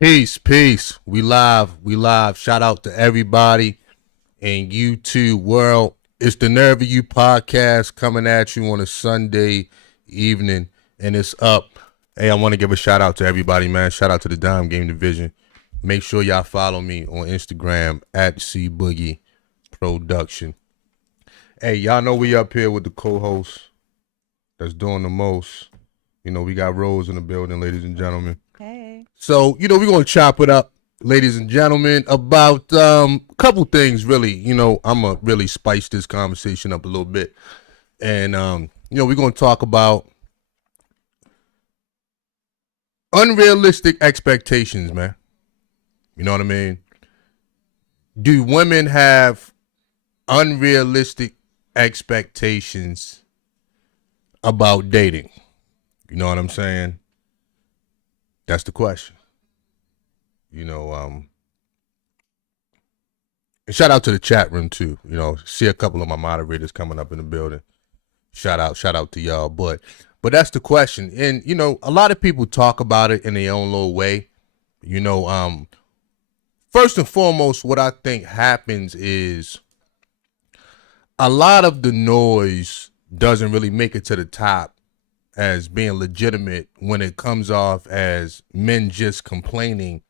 Peace, peace. We live. We live. Shout out to everybody in YouTube world. It's the Nerve of You podcast coming at you on a Sunday evening, and it's up. Hey, I want to give a shout out to everybody, man. Shout out to the Dime Game Division. Make sure y'all follow me on Instagram at C Boogie Production. Hey, y'all know we up here with the co-host that's doing the most. We got Rose in the building, ladies and gentlemen. Hey. So, we're going to chop it up, ladies and gentlemen, about a couple things, really. I'm going to really spice this conversation up a little bit. And, we're going to talk about unrealistic expectations, man. You know what I mean? Do women have unrealistic expectations about dating? You know what I'm saying? That's the question. And shout out to the chat room too. See a couple of my moderators coming up in the building. Shout out to y'all. But that's the question. And a lot of people talk about it in their own little way. First and foremost, what I think happens is a lot of the noise doesn't really make it to the top as being legitimate when it comes off as men just complaining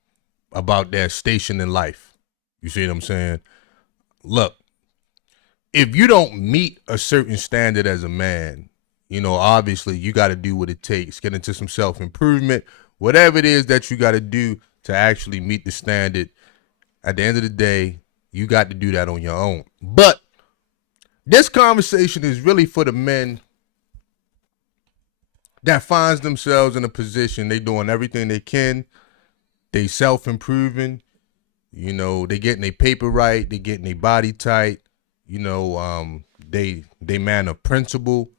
about their station in life. You see what I'm saying? Look, if you don't meet a certain standard as a man, obviously you got to do what it takes, get into some self-improvement, whatever it is that you got to do to actually meet the standard. At the end of the day, you got to do that on your own. But this conversation is really for the men that finds themselves in a position they doing everything they can. They self-improving. They getting their paper right. They getting their body tight. They man of principle,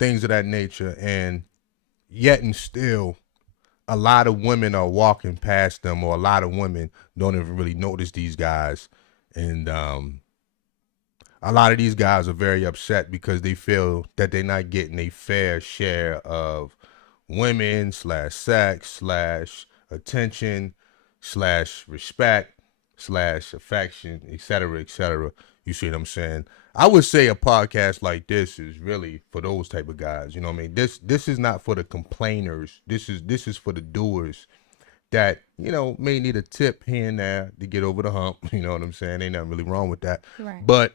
things of that nature. And yet and still, a lot of women are walking past them, or a lot of women don't even really notice these guys. And a lot of these guys are very upset because they feel that they're not getting a fair share of women / sex / attention / respect / affection, etc., etc. You see what I'm saying? I would say a podcast like this is really for those type of guys. You know what I mean? This is not for the complainers. This is for the doers that, may need a tip here and there to get over the hump. You know what I'm saying? Ain't nothing really wrong with that. Right. But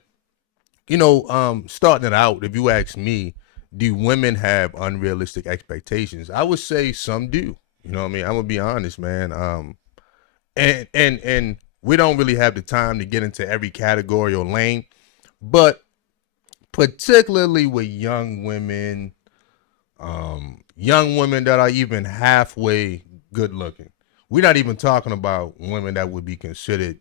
starting it out, if you ask me, do women have unrealistic expectations? I would say some do. You know what I mean? I'm gonna be honest, man. And we don't really have the time to get into every category or lane, but particularly with young women that are even halfway good looking. We're not even talking about women that would be considered,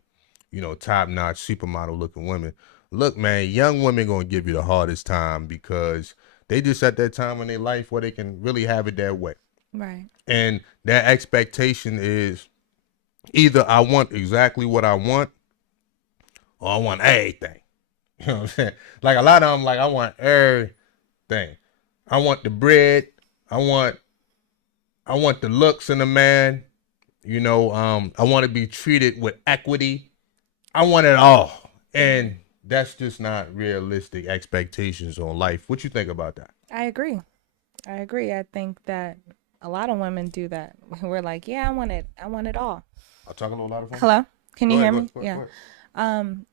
top-notch supermodel looking women. Look, man, young women gonna give you the hardest time because they just at that time in their life where they can really have it their way. Right. And their expectation is either I want exactly what I want, or I want everything. You know what I'm saying? Like a lot of them, like I want everything. I want the bread. I want the looks in a man. I want to be treated with equity. I want it all. And that's just not realistic expectations on life. What you think about that? I agree. I think that a lot of women do that. We're like, yeah, I want it. I want it all. I'll talk a little louder. Hello? Can you hear me? Go Yeah. ahead.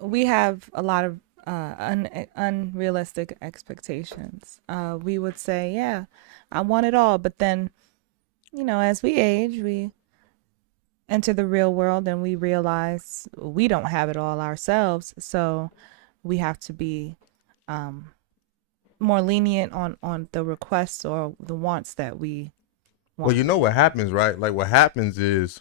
We have a lot of unrealistic expectations. We would say, yeah, I want it all. But then, as we age, we enter the real world and we realize we don't have it all ourselves. So we have to be more lenient on the requests or the wants that we want. Well, you know what happens, right? Like what happens is,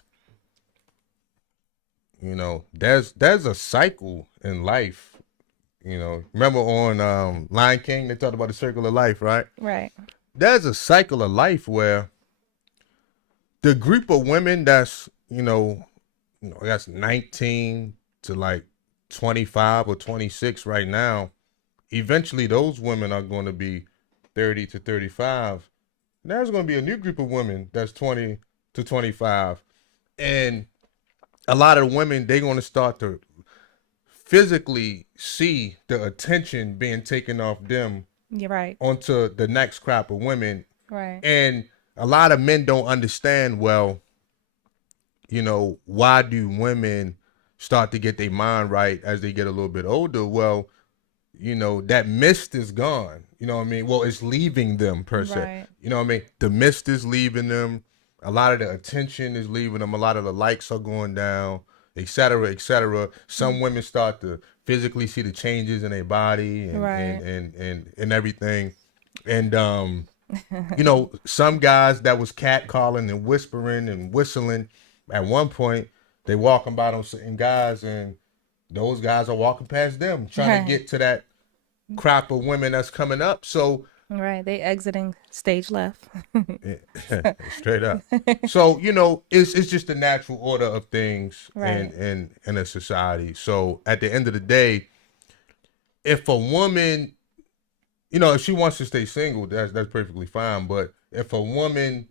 there's a cycle in life. Remember on Lion King, they talked about the circle of life, right? Right. There's a cycle of life where the group of women that's, that's 19 to like 25 or 26 right now, eventually those women are going to be 30 to 35. There's going to be a new group of women that's 20 to 25 And a lot of women, they're going to start to physically see the attention being taken off them You're right. onto the next crop of women. Right. And a lot of men don't understand, well, why do women start to get their mind right as they get a little bit older? Well, that mist is gone. You know what I mean? Well, it's leaving them per se. Right. You know what I mean? The mist is leaving them. A lot of the attention is leaving them. A lot of the likes are going down, et cetera, et cetera. Some women start to physically see the changes in their body and Right. and everything. And some guys that was catcalling and whispering and whistling at one point, they walking by them certain guys, and those guys are walking past them trying to get to that crop of women that's coming up. So Right. They exiting stage left. straight up. So it's just the natural order of things Right. in a society. So at the end of the day, if a woman, if she wants to stay single, that's perfectly fine. But if a woman,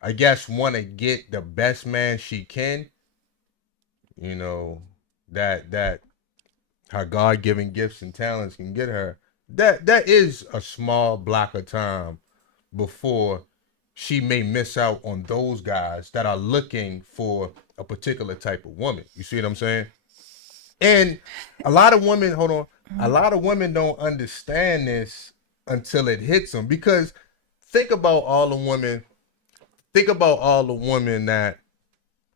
I guess want to get the best man she can, that her God-given gifts and talents can get her, that is a small block of time before she may miss out on those guys that are looking for a particular type of woman. You see what I'm saying? And a lot of women, hold on, a lot of women don't understand this until it hits them. Because think about all the women that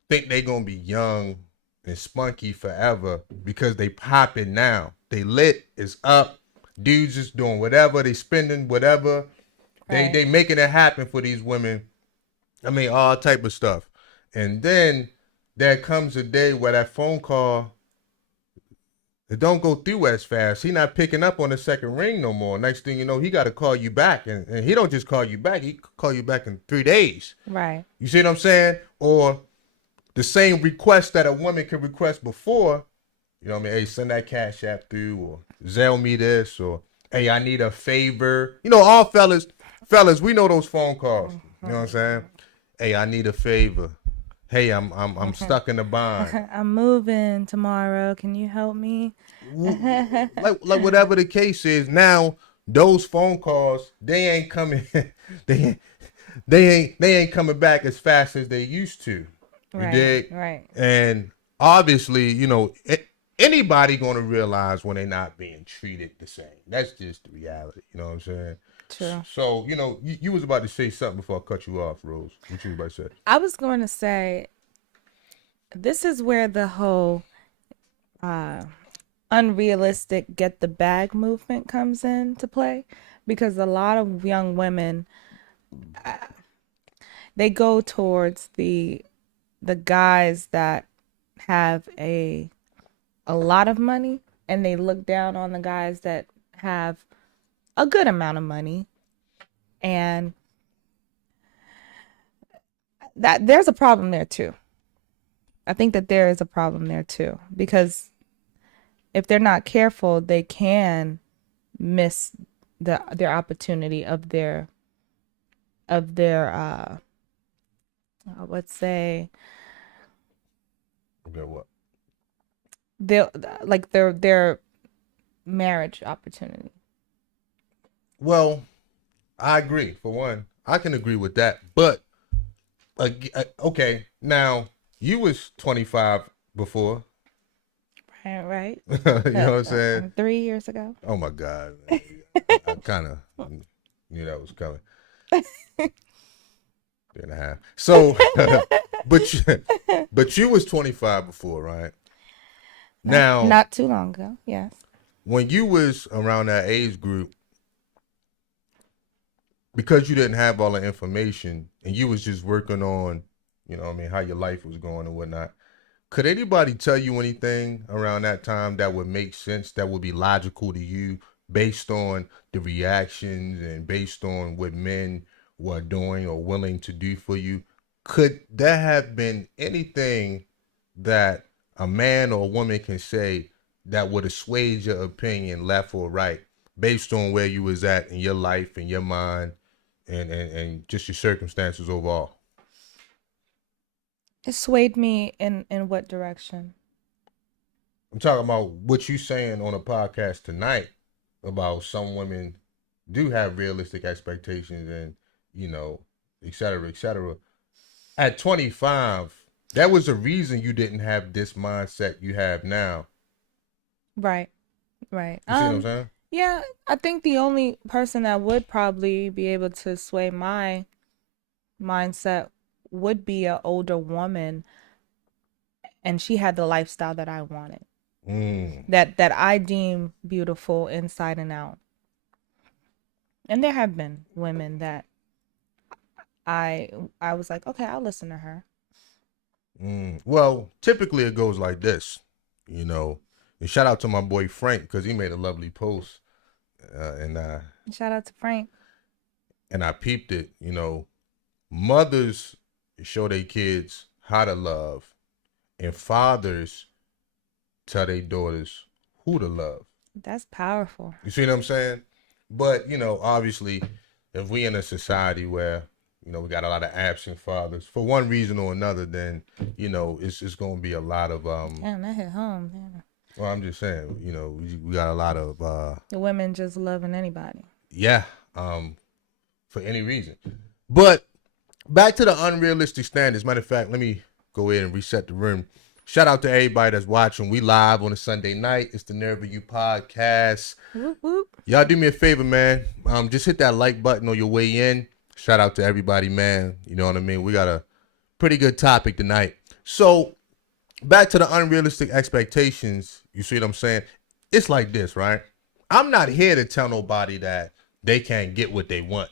think they gonna be young and spunky forever because they popping now. They lit, is up. Dudes just doing whatever. They spending whatever. Right. They making it happen for these women. I mean, all type of stuff. And then there comes a day where that phone call, it don't go through as fast. He not picking up on the second ring no more. Next thing you know, he got to call you back. And he don't just call you back. He call you back in 3 days. Right. You see what I'm saying? Or the same request that a woman could request before, you know what I mean? Hey, send that Cash App through, or Zelle me this, or hey, I need a favor. All fellas, we know those phone calls. You know what I'm saying? Hey, I need a favor. Hey, I'm stuck in the bind. I'm moving tomorrow. Can you help me? like whatever the case is. Now those phone calls, they ain't coming. they ain't coming back as fast as they used to. You Right. dig? Right. And obviously, anybody gonna realize when they're not being treated the same. That's just the reality. You know what I'm saying? True. So, you was about to say something before I cut you off, Rose. What you was about to say? I was going to say, this is where the whole unrealistic get the bag movement comes into play, because a lot of young women, they go towards the guys that have a lot of money, and they look down on the guys that have a good amount of money. And that there's a problem there too. I think that there is a problem there too, because if they're not careful, they can miss their opportunity of their let's say Okay, what? their marriage opportunity. Well, I agree. For one, I can agree with that. But okay, now you was 25 before. Right. You know what I'm saying? 3 years ago. Oh my God, I kind of knew that was coming. 3.5. So, but you was 25 before, right? Now, Not too long ago. Yes. when you was around that age group, because you didn't have all the information and you was just working on, how your life was going and whatnot, could anybody tell you anything around that time that would make sense, that would be logical to you, based on the reactions and based on what men were doing or willing to do for you? Could there have been anything that a man or a woman can say that would assuage your opinion, left or right, based on where you was at in your life and your mind and just your circumstances overall? It swayed me in what direction? I'm talking about what you saying on a podcast tonight about some women do have realistic expectations and, you know, et cetera, et cetera. At 25, that was a reason you didn't have this mindset you have now. Right. Right. You see what I'm saying? Yeah, I think the only person that would probably be able to sway my mindset would be an older woman, and she had the lifestyle that I wanted. That I deem beautiful inside and out. And there have been women that I I was like, okay, I'll listen to her. Well, typically it goes like this, you know. And shout out to my boy Frank because he made a lovely post, and Shout out to Frank. I peeped it. You know, mothers show their kids how to love, and fathers tell their daughters who to love. That's powerful. You see what I'm saying? But you know, obviously, if we in a society where we got a lot of absent fathers for one reason or another, then it's going to be a lot of Damn, that hit home. Damn. Well, I'm just saying, we got a lot of The women just loving anybody. Yeah, for any reason. But back to the unrealistic standards. Matter of fact, let me go ahead and reset the room. Shout out to everybody that's watching. We live on a Sunday night. It's the Nerve of You podcast. Whoop, whoop. Y'all do me a favor, man. Just hit that like button on your way in. Shout out to everybody, man. You know what I mean? We got a pretty good topic tonight. So back to the unrealistic expectations. You see what I'm saying? It's like this, right? I'm not here to tell nobody that they can't get what they want.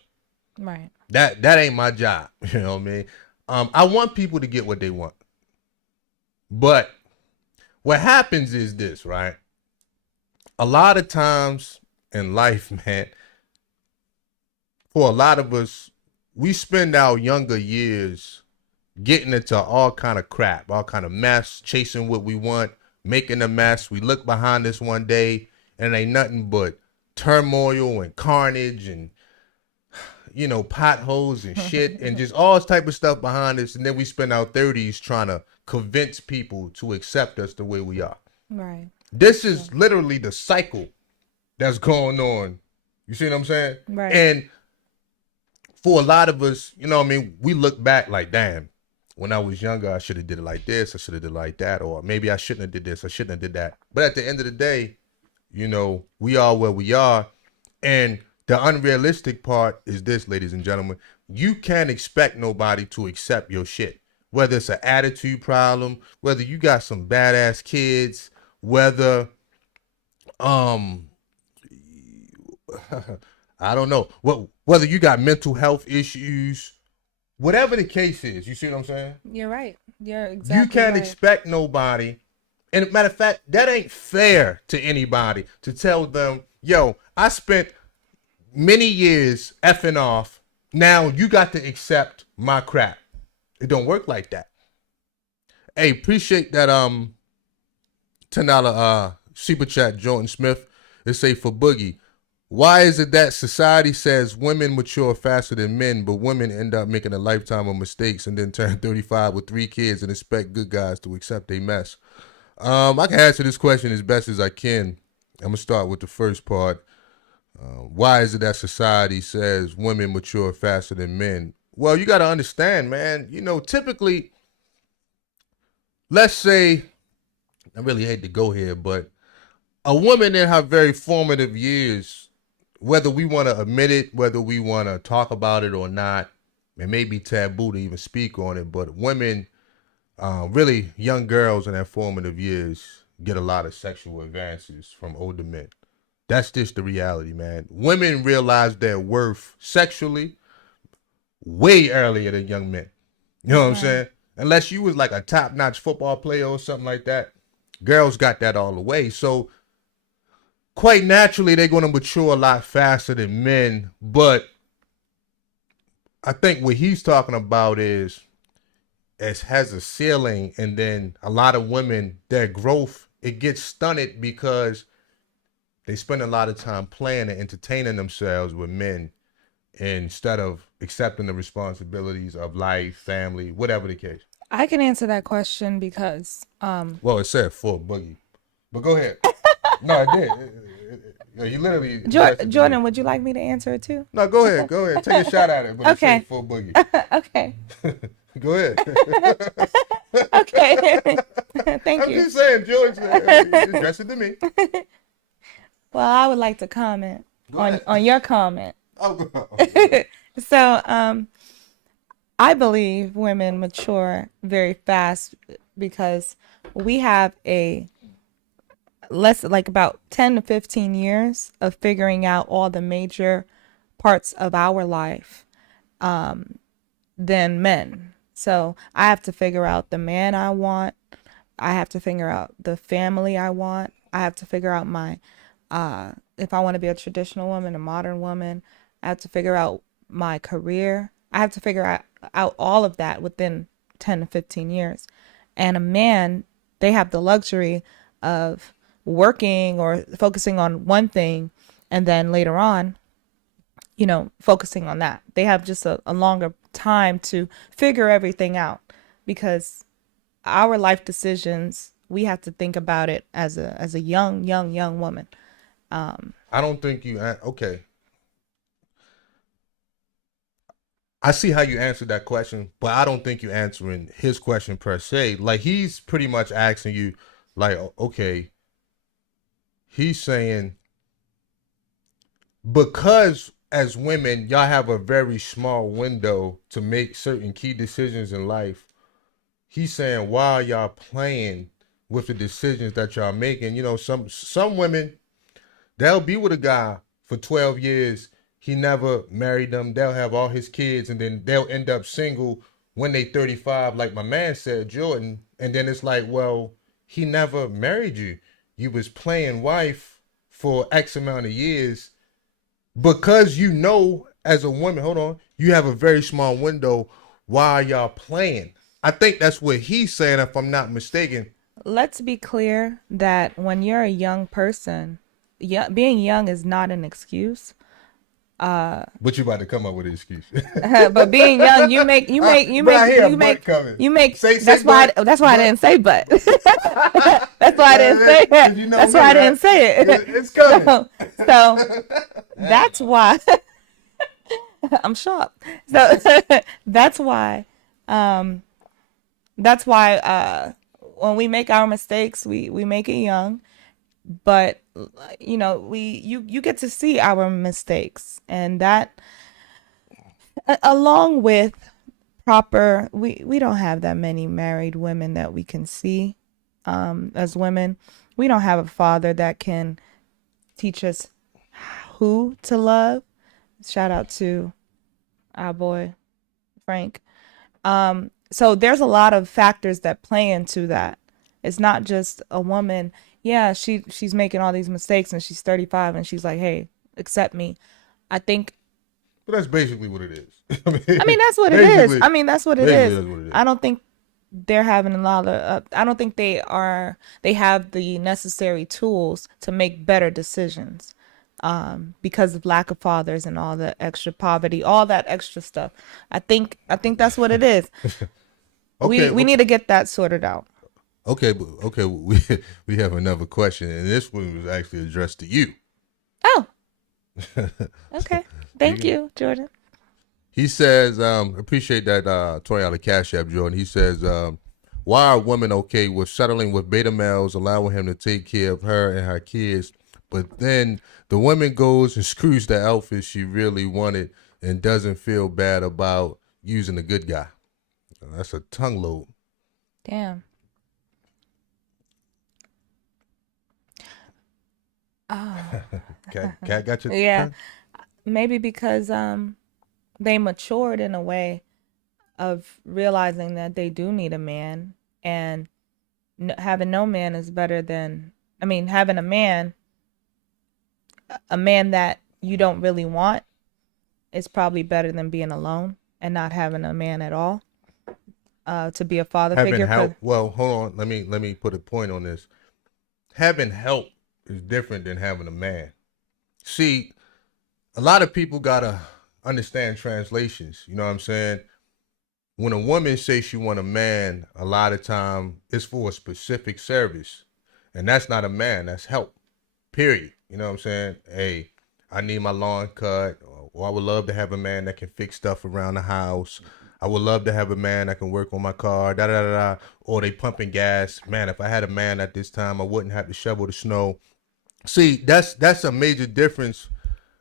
Right. That ain't my job. You know what I mean? I want people to get what they want. But what happens is this, right? A lot of times in life, man, for a lot of us, we spend our younger years getting into all kind of crap, all kind of mess, chasing what we want, making a mess. We look behind us one day and it ain't nothing but turmoil and carnage and potholes and shit and just all type of stuff behind us. And then we spend our 30s trying to convince people to accept us the way we are. Right. This is literally the cycle that's going on. You see what I'm saying? Right. And for a lot of us, we look back like, damn, when I was younger, I should have did it like this. I should have did it like that. Or maybe I shouldn't have did this. I shouldn't have did that. But at the end of the day, we are where we are. And the unrealistic part is this, ladies and gentlemen. You can't expect nobody to accept your shit. Whether it's an attitude problem, whether you got some badass kids, whether, I don't know, whether you got mental health issues, whatever the case is, you see what I'm saying? You're right. You're exactly You can't right. expect nobody. And matter of fact, that ain't fair to anybody to tell them, yo, I spent many years effing off. Now you got to accept my crap. It don't work like that. Hey, appreciate that $10 super chat, Jordan Smith. It say for Boogie. Why is it that society says women mature faster than men, but women end up making a lifetime of mistakes and then turn 35 with 3 kids and expect good guys to accept their mess? I can answer this question as best as I can. I'm going to start with the first part. Why is it that society says women mature faster than men? Well, you got to understand, man, typically, let's say, I really hate to go here, but a woman in her very formative years, whether we want to admit it, whether we want to talk about it or not, it may be taboo to even speak on it, but women, really young girls in their formative years get a lot of sexual advances from older men. That's just the reality, man. Women realize their worth sexually way earlier than young men. You know what I'm saying? Unless you was like a top-notch football player or something like that, girls got that all the way. So quite naturally, they're going to mature a lot faster than men. But I think what he's talking about is it has a ceiling, and then a lot of women, their growth, it gets stunted because they spend a lot of time playing and entertaining themselves with men instead of accepting the responsibilities of life, family, whatever the case. I can answer that question because Well, it said for Boogie, but go ahead. No, it did. You literally addressed it to me. Jordan, would you like me to answer it too? No, go ahead. Go ahead. Take a shot at it, but it Okay. said for Boogie. Okay. Go ahead. Okay. Thank I'm you. just saying, George, address it to me. Well, I would like to comment Go ahead. on your comment. Oh, go. So, I believe women mature very fast because we have a less like about 10 to 15 years of figuring out all the major parts of our life than men. So I have to figure out the man I want. I have to figure out the family I want. I have to figure out my, if I want to be a traditional woman, a modern woman. I have to figure out my career. I have to figure out all of that within 10 to 15 years. And a man, they have the luxury of working or focusing on one thing and then later on, focusing on that. They have just a longer time to figure everything out because our life decisions, we have to think about it as a young woman. I don't think you. Okay. I see how you answered that question, but I don't think you're answering his question per se. Like he's pretty much asking you, like, okay, he's saying because as women, y'all have a very small window to make certain key decisions in life. He's saying while y'all playing with the decisions that y'all making, some women, they'll be with a guy for 12 years. He never married them. They'll have all his kids, and then they'll end up single when they 35, like my man said, Jordan. And then it's like, well, he never married you. You was playing wife for X amount of years because as a woman, hold on, you have a very small window while y'all playing. I think that's what he's saying, if I'm not mistaken. Let's be clear that when you're a young person, being young is not an excuse. But you about to come up with an excuse. But being young, you make. That's why I didn't say but. That's why I didn't say it. That's why I didn't say it. It's coming. So that's why I'm shocked. So that's why. When we make our mistakes, we make it young, but you get to see our mistakes, and that along with we don't have that many married women that we can see as women. We don't have a father that can teach us who to love. Shout out to our boy Frank. So there's a lot of factors that play into that. It's not just a woman. Yeah, she's making all these mistakes and she's 35 and she's like, hey, accept me. I think. But that's basically what it is. I mean, that's what it is. I mean, that's what it is. What it is. I don't think they're having a lot of. I don't think they have the necessary tools to make better decisions. Because of lack of fathers and all the extra poverty, all that extra stuff. I think that's what it is. Okay, we need to get that sorted out. Okay, we have another question, and this one was actually addressed to you. Oh, okay. Thank you, Jordan. He says, appreciate that $20 Cash App, Jordan. He says, why are women okay with settling with beta males, allowing him to take care of her and her kids, but then the woman goes and screws the outfit she really wanted and doesn't feel bad about using a good guy? That's a tongue load. Damn. Oh. Cat got your yeah. tongue? Maybe because they matured in a way of realizing that they do need a man, and having no man is better than, having a man that you don't really want is probably better than being alone and not having a man at all. To be a father figure. Help. Well, hold on. Let me put a point on this. Having help is different than having a man. See, a lot of people gotta understand translations. You know what I'm saying? when a woman says she want a man, a lot of time it's for a specific service. And that's not a man, that's help. Period. You know what I'm saying? Hey, I need my lawn cut. Or I would love to have a man that can fix stuff around the house. I would love to have a man that can work on my car. Da da da da. Or they pumping gas. Man, if I had a man at this time, I wouldn't have to shovel the snow. See, that's a major difference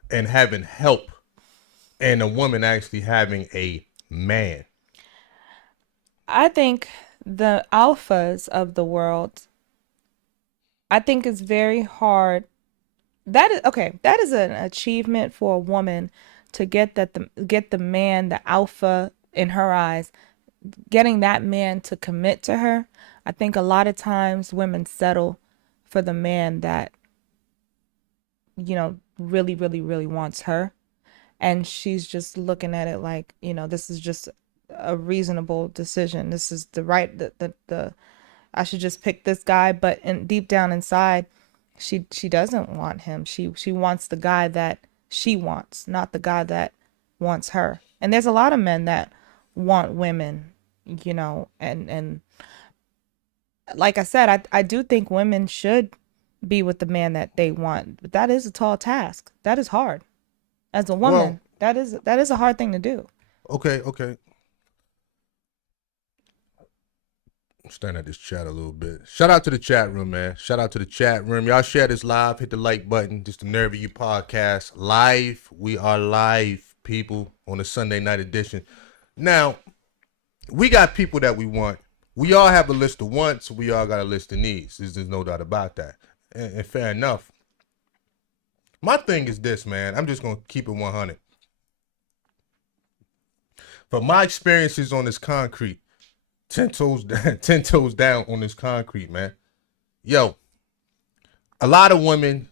in having help and a woman actually having a man. I think the alphas of the world, I think it's very hard. That is okay. That is an achievement for a woman to get the man, the alpha in her eyes, getting that man to commit to her. I think a lot of times women settle for the man that, really, really, really wants her. And she's just looking at it like, this is just a reasonable decision. This is the right, the I should just pick this guy. But deep down inside, she doesn't want him. She wants the guy that she wants, not the guy that wants her. And there's a lot of men that want women, and like I said, I do think women should be with the man that they want, but that is a tall task. That is hard. As a woman, Well, that is a hard thing to do. okay. Staring at this chat a little bit. Shout out to the chat room, man. Shout out to the chat room. Y'all share this live. Hit the like button. Just the Nerve of You podcast. Live. We are live, people, on the Sunday night edition. Now, we got people that we want. We all have a list of wants. We all got a list of needs. There's no doubt about that. And fair enough. My thing is this, man. I'm just going to keep it 100. From my experiences on this concrete, 10 toes down on this concrete, man. Yo, a lot of women,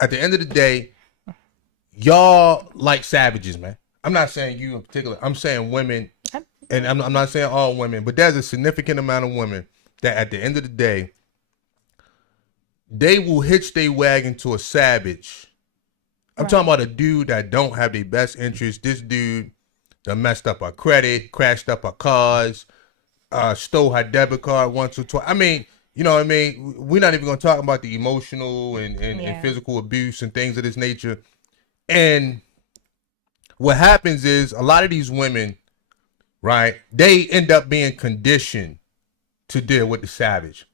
at the end of the day, y'all like savages, man. I'm not saying you in particular. I'm saying women, and I'm not saying all women, but there's a significant amount of women that at the end of the day, they will hitch their wagon to a savage. I'm talking about a dude that don't have their best interest. This dude that messed up our credit, crashed up our cars, stole her debit card once or twice. I mean, you know what I mean? We're not even going to talk about the emotional and physical abuse and things of this nature. And what happens is a lot of these women, right, they end up being conditioned to deal with the savage.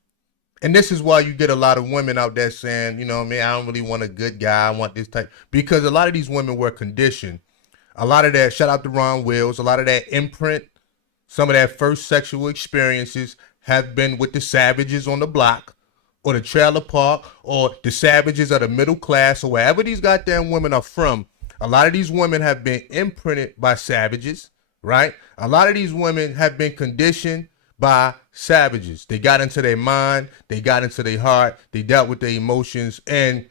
And this is why you get a lot of women out there saying, you know what I mean, I don't really want a good guy. I want this type. Because a lot of these women were conditioned. A lot of that, shout out to Ron Wills, a lot of that imprint, some of that first sexual experiences have been with the savages on the block or the trailer park or the savages of the middle class or wherever these goddamn women are from. A lot of these women have been imprinted by savages, right? A lot of these women have been conditioned by savages. They got into their mind, they got into their heart, they dealt with their emotions. And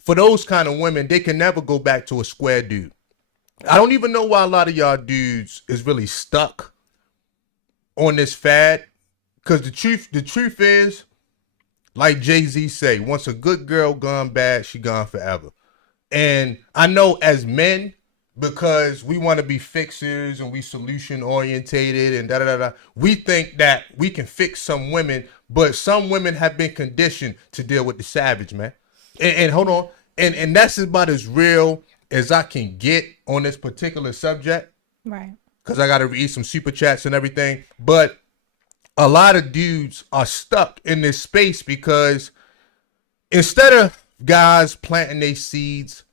for those kind of women, they can never go back to a square dude. I don't even know why a lot of y'all dudes is really stuck on this fad. Because the truth is, like Jay-Z say, once a good girl gone bad, she gone forever. And I know as men, because we want to be fixers and we solution orientated and da-da-da-da, we think that we can fix some women, but some women have been conditioned to deal with the savage, man. And hold on. And that's about as real as I can get on this particular subject. Right. Because I got to read some super chats and everything. But a lot of dudes are stuck in this space because instead of guys planting their seeds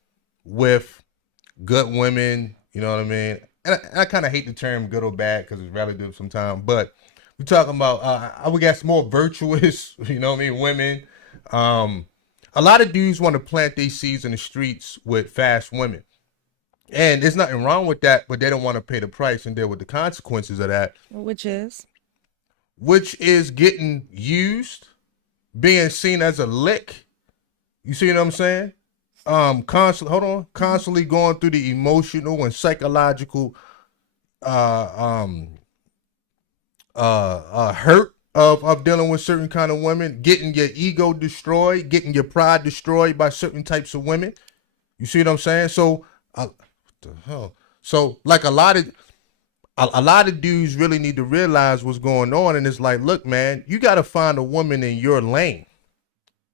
with good women, you know what I mean? And I kind of hate the term good or bad because it's relative sometimes. But we're talking about, I would guess, more virtuous, you know what I mean, women. A lot of dudes want to plant their seeds in the streets with fast women. And there's nothing wrong with that, but they don't want to pay the price and deal with the consequences of that. Which is Getting used, being seen as a lick. You see what I'm saying? Constantly going through the emotional and psychological hurt of dealing with certain kind of women, getting your ego destroyed, getting your pride destroyed by certain types of women. You see what I'm saying? So what the hell? So like a lot a lot of dudes really need to realize what's going on, and it's like, look, man, you got to find a woman in your lane.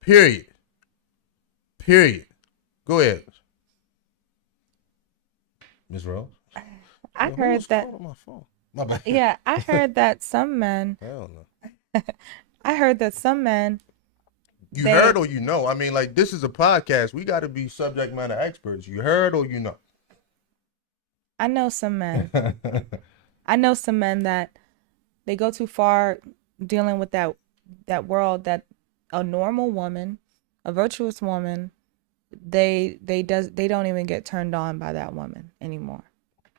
Period. Period. Go ahead, Ms. Rose. I Who heard was that. calling my phone? My bad. Yeah, I heard that some men. Hell no. I heard that some men. You They. heard or you know? I mean, like, this is a podcast. We got to be subject matter experts. You heard or you know? I know some men. I know some men that they go too far dealing with that world, that a normal woman, a virtuous woman, they don't even get turned on by that woman anymore,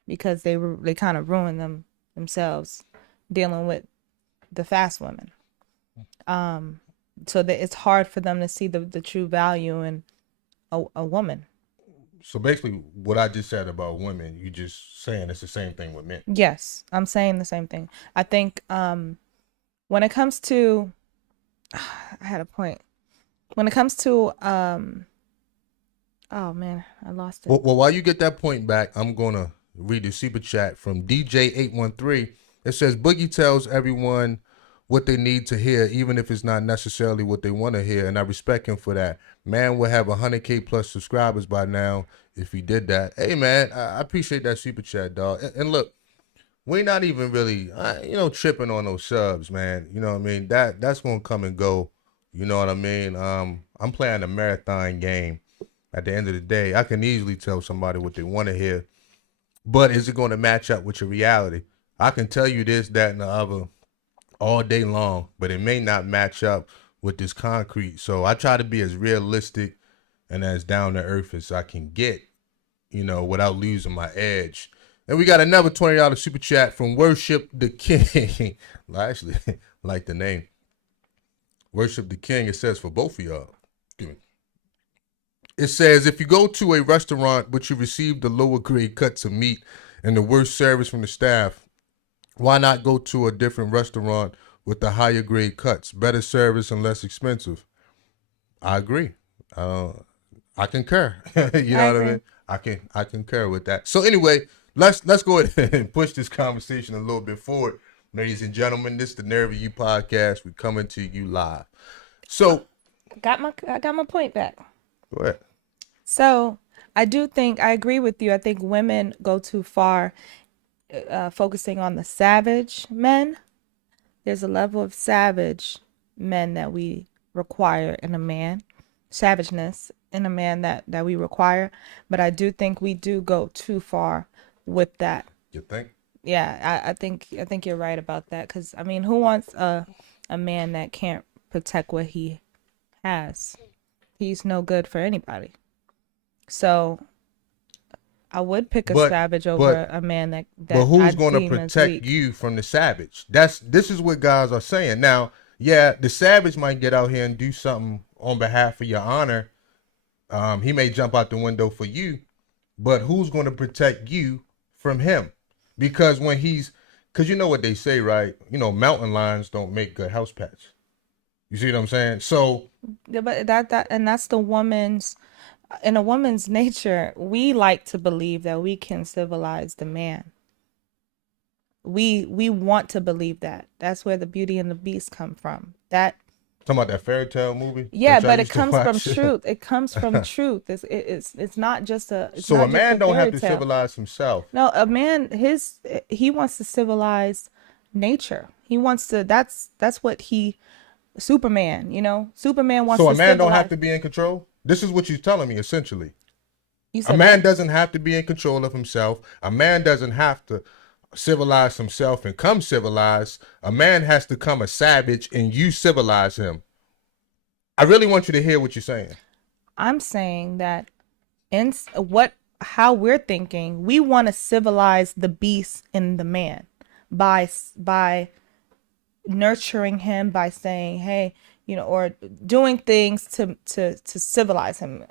because they kind of ruin themselves dealing with the fast women. So that it's hard for them to see the true value in a woman. So basically, what I just said about women, you just saying it's the same thing with men. Yes, I'm saying the same thing. I think when it comes to I had a point. When it comes to oh man, I lost it. Well, while you get that point back, I'm gonna read the super chat from DJ813. It says Boogie tells everyone what they need to hear, even if it's not necessarily what they want to hear, and I respect him for that. Man will have 100K plus subscribers by now if he did that. Hey man, I appreciate that super chat, dog. And look, we're not even really, tripping on those subs, man. You know what I mean? That's gonna come and go. You know what I mean? I'm playing a marathon game. At the end of the day, I can easily tell somebody what they want to hear, but is it going to match up with your reality? I can tell you this, that, and the other all day long, but it may not match up with this concrete. So I try to be as realistic and as down to earth as I can get, without losing my edge. And we got another $20 super chat from Worship the King. I actually like the name. Worship the King. It says for both of y'all. It says, if you go to a restaurant but you receive the lower grade cuts of meat and the worst service from the staff, why not go to a different restaurant with the higher grade cuts, better service and less expensive? I agree. I concur. You know what I mean? I concur with that. So anyway, let's go ahead and push this conversation a little bit forward. Ladies and gentlemen, this is the Nerve of You podcast. We're coming to you live. So I got my point back. Go ahead. So I agree with you. I think women go too far focusing on the savage men. There's a level of savage men that we require in a man, savageness in a man that we require. But I do think we do go too far with that. You think? Yeah, I think you're right about that. Because I mean, who wants a man that can't protect what he has? He's no good for anybody. So I would pick a savage over a man that but who's going to protect you from the savage? This is what guys are saying. Now, yeah, the savage might get out here and do something on behalf of your honor. He may jump out the window for you, but who's going to protect you from him? Because because you know what they say, right? Mountain lions don't make good house pets. You see what I'm saying? So, but that's in a woman's nature. We like to believe that we can civilize the man. We want to believe that. That's where the Beauty and the Beast come from. Talking about that fairy tale movie? Yeah, but it comes from truth. It comes from truth. It's not just a. So a man don't have to civilize himself. No, a man he wants to civilize nature. He wants to. That's what he. Superman, Superman wants to. So a man don't have to be in control? This is what you're telling me, essentially. A man doesn't have to be in control of himself. A man doesn't have to civilize himself and come civilized. A man has to come a savage and you civilize him. I really want you to hear what you're saying. I'm saying that how we're thinking, we want to civilize the beast in the man by nurturing him, by saying, hey, or doing things to civilize him.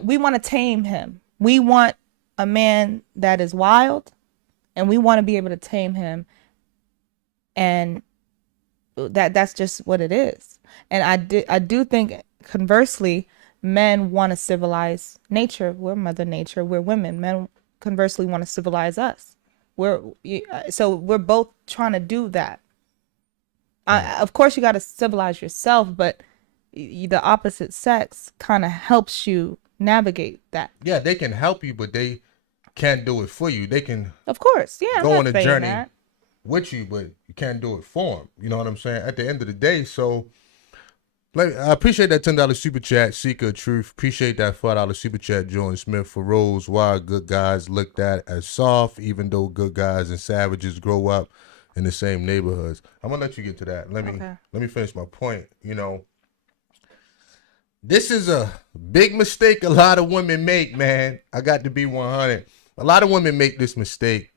We want to tame him. We want a man that is wild, and we want to be able to tame him. And that's just what it is. And I do think, conversely, men want to civilize nature. We're Mother Nature. We're women. Men conversely want to civilize us. So we're both trying to do that. Of course, you got to civilize yourself, but the opposite sex kind of helps you navigate that. Yeah, they can help you, but they can't do it for you. They can Of course, yeah, I'm go not on a saying journey that. with you, but you can't do it for them. You know what I'm saying? At the end of the day, so I appreciate that $10 super chat, Seeker of Truth. Appreciate that $5 super chat, Jordan Smith, for Rose. Why good guys looked at as soft, even though good guys and savages grow up in the same neighborhoods. I'm gonna let you get to that. Let me finish my point. You know, this is a big mistake a lot of women make, man. I got to be 100. A lot of women make this mistake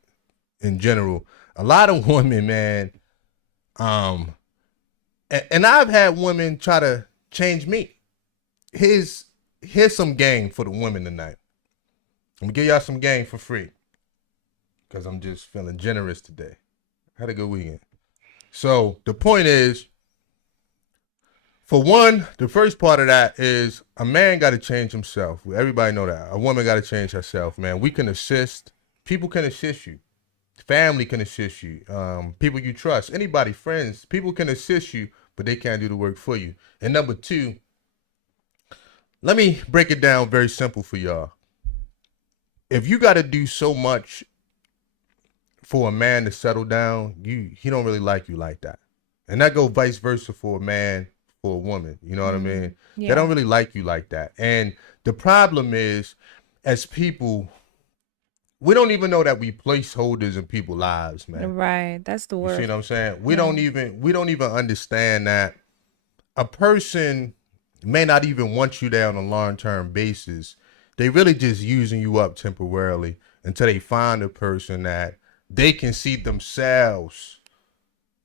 in general. A lot of women, man, and I've had women try to change me. Here's some game for the women tonight. I'm gonna give y'all some game for free because I'm just feeling generous today. Had a good weekend. So the point is, for one, the first part of that is a man got to change himself. Everybody know that. A woman got to change herself, man. We can assist. People can assist you. Family can assist you. People you trust, anybody, friends, people can assist you, but they can't do the work for you. And number two, let me break it down very simple for y'all. If you got to do so much for a man to settle down, he don't really like you like that. And that go vice versa for a man, for a woman. You know what I mean? Yeah. They don't really like you like that. And the problem is, as people, we don't even know that we placeholders in people's lives, man. Right. That's the word. You see what I'm saying? We don't even understand that a person may not even want you there on a long-term basis. They really just using you up temporarily until they find a person that they can see themselves,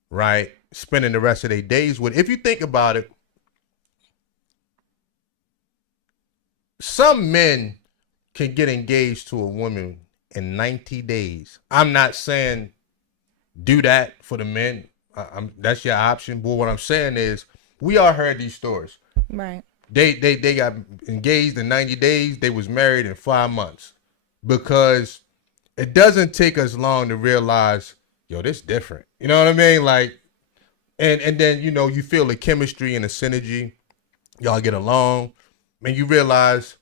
right, spending the rest of their days with. If you think about it, some men can get engaged to a woman in 90 days. I'm not saying do that for the men. That's your option. But what I'm saying is, we all heard these stories. Right. They got engaged in 90 days. They was married in 5 months, because it doesn't take us long to realize, yo, this different. You know what I mean? Like, and then, you know, you feel the chemistry and the synergy. Y'all get along, and you realize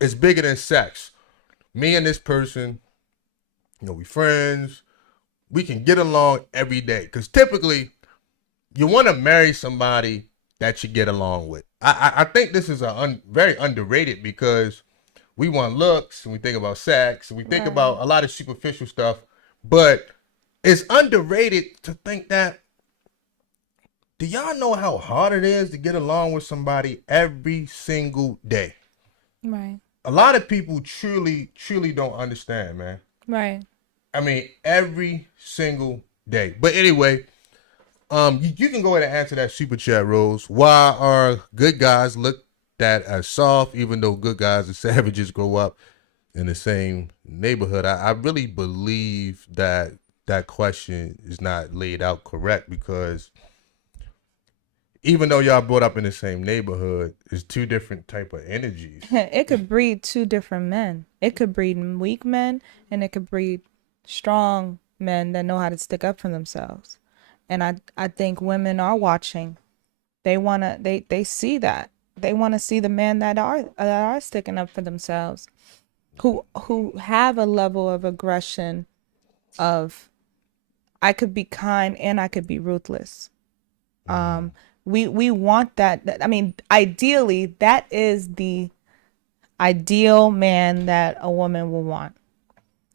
it's bigger than sex. Me and this person, you know, we friends. We can get along every day. Because typically, you want to marry somebody that you get along with. I think this is very underrated, because we want looks, and we think about sex, and we think about a lot of superficial stuff. But it's underrated to think that, do y'all know how hard it is to get along with somebody every single day? Right. A lot of people truly don't understand, man. Right. I mean, every single day. But anyway, you can go ahead and answer that super chat, Rose. Why are good guys looked at as soft, even though good guys and savages grow up in the same neighborhood? I really believe that question is not laid out correct, because even though y'all brought up in the same neighborhood, it's two different type of energies. It could breed two different men. It could breed weak men, and it could breed strong men that know how to stick up for themselves. And I think women are watching. They see that. They want to see the men that are sticking up for themselves, who have a level of aggression of, I could be kind and I could be ruthless. We want that. I mean, ideally, that is the ideal man that a woman will want.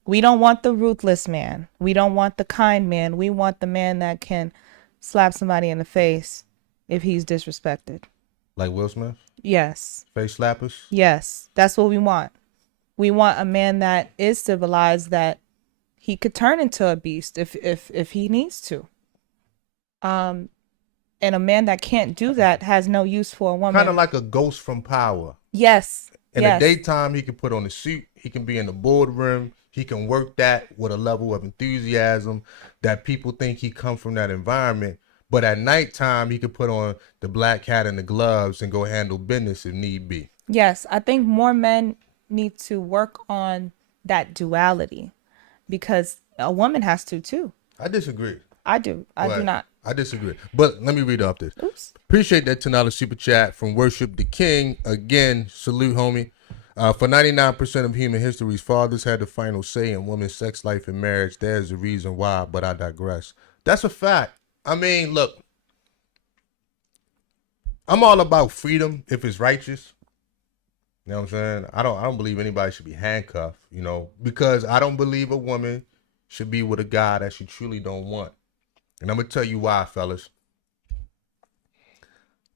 We don't want the ruthless man. We don't want the kind man. We want the man that can slap somebody in the face if he's disrespected. Like Will Smith? Yes. Face slappers? Yes. That's what we want. We want a man that is civilized, that he could turn into a beast if he needs to. And a man that can't do that has no use for a woman. Kind of like a ghost from Power. Yes. In the daytime, he can put on a suit. He can be in the boardroom. He can work that with a level of enthusiasm that people think he come from that environment. But at nighttime, he could put on the black hat and the gloves and go handle business if need be. Yes, I think more men need to work on that duality, because a woman has to too. I disagree. I do. I do not. I disagree. But let me read off this. Oops. Appreciate that $10 super chat from Worship the King. Again, salute, homie. For 99% of human history's fathers had the final say in women's sex life and marriage. There's a reason why, but I digress. That's a fact. I mean, look, I'm all about freedom if it's righteous. You know what I'm saying? I don't believe anybody should be handcuffed, because I don't believe a woman should be with a guy that she truly don't want. And I'm going to tell you why, fellas.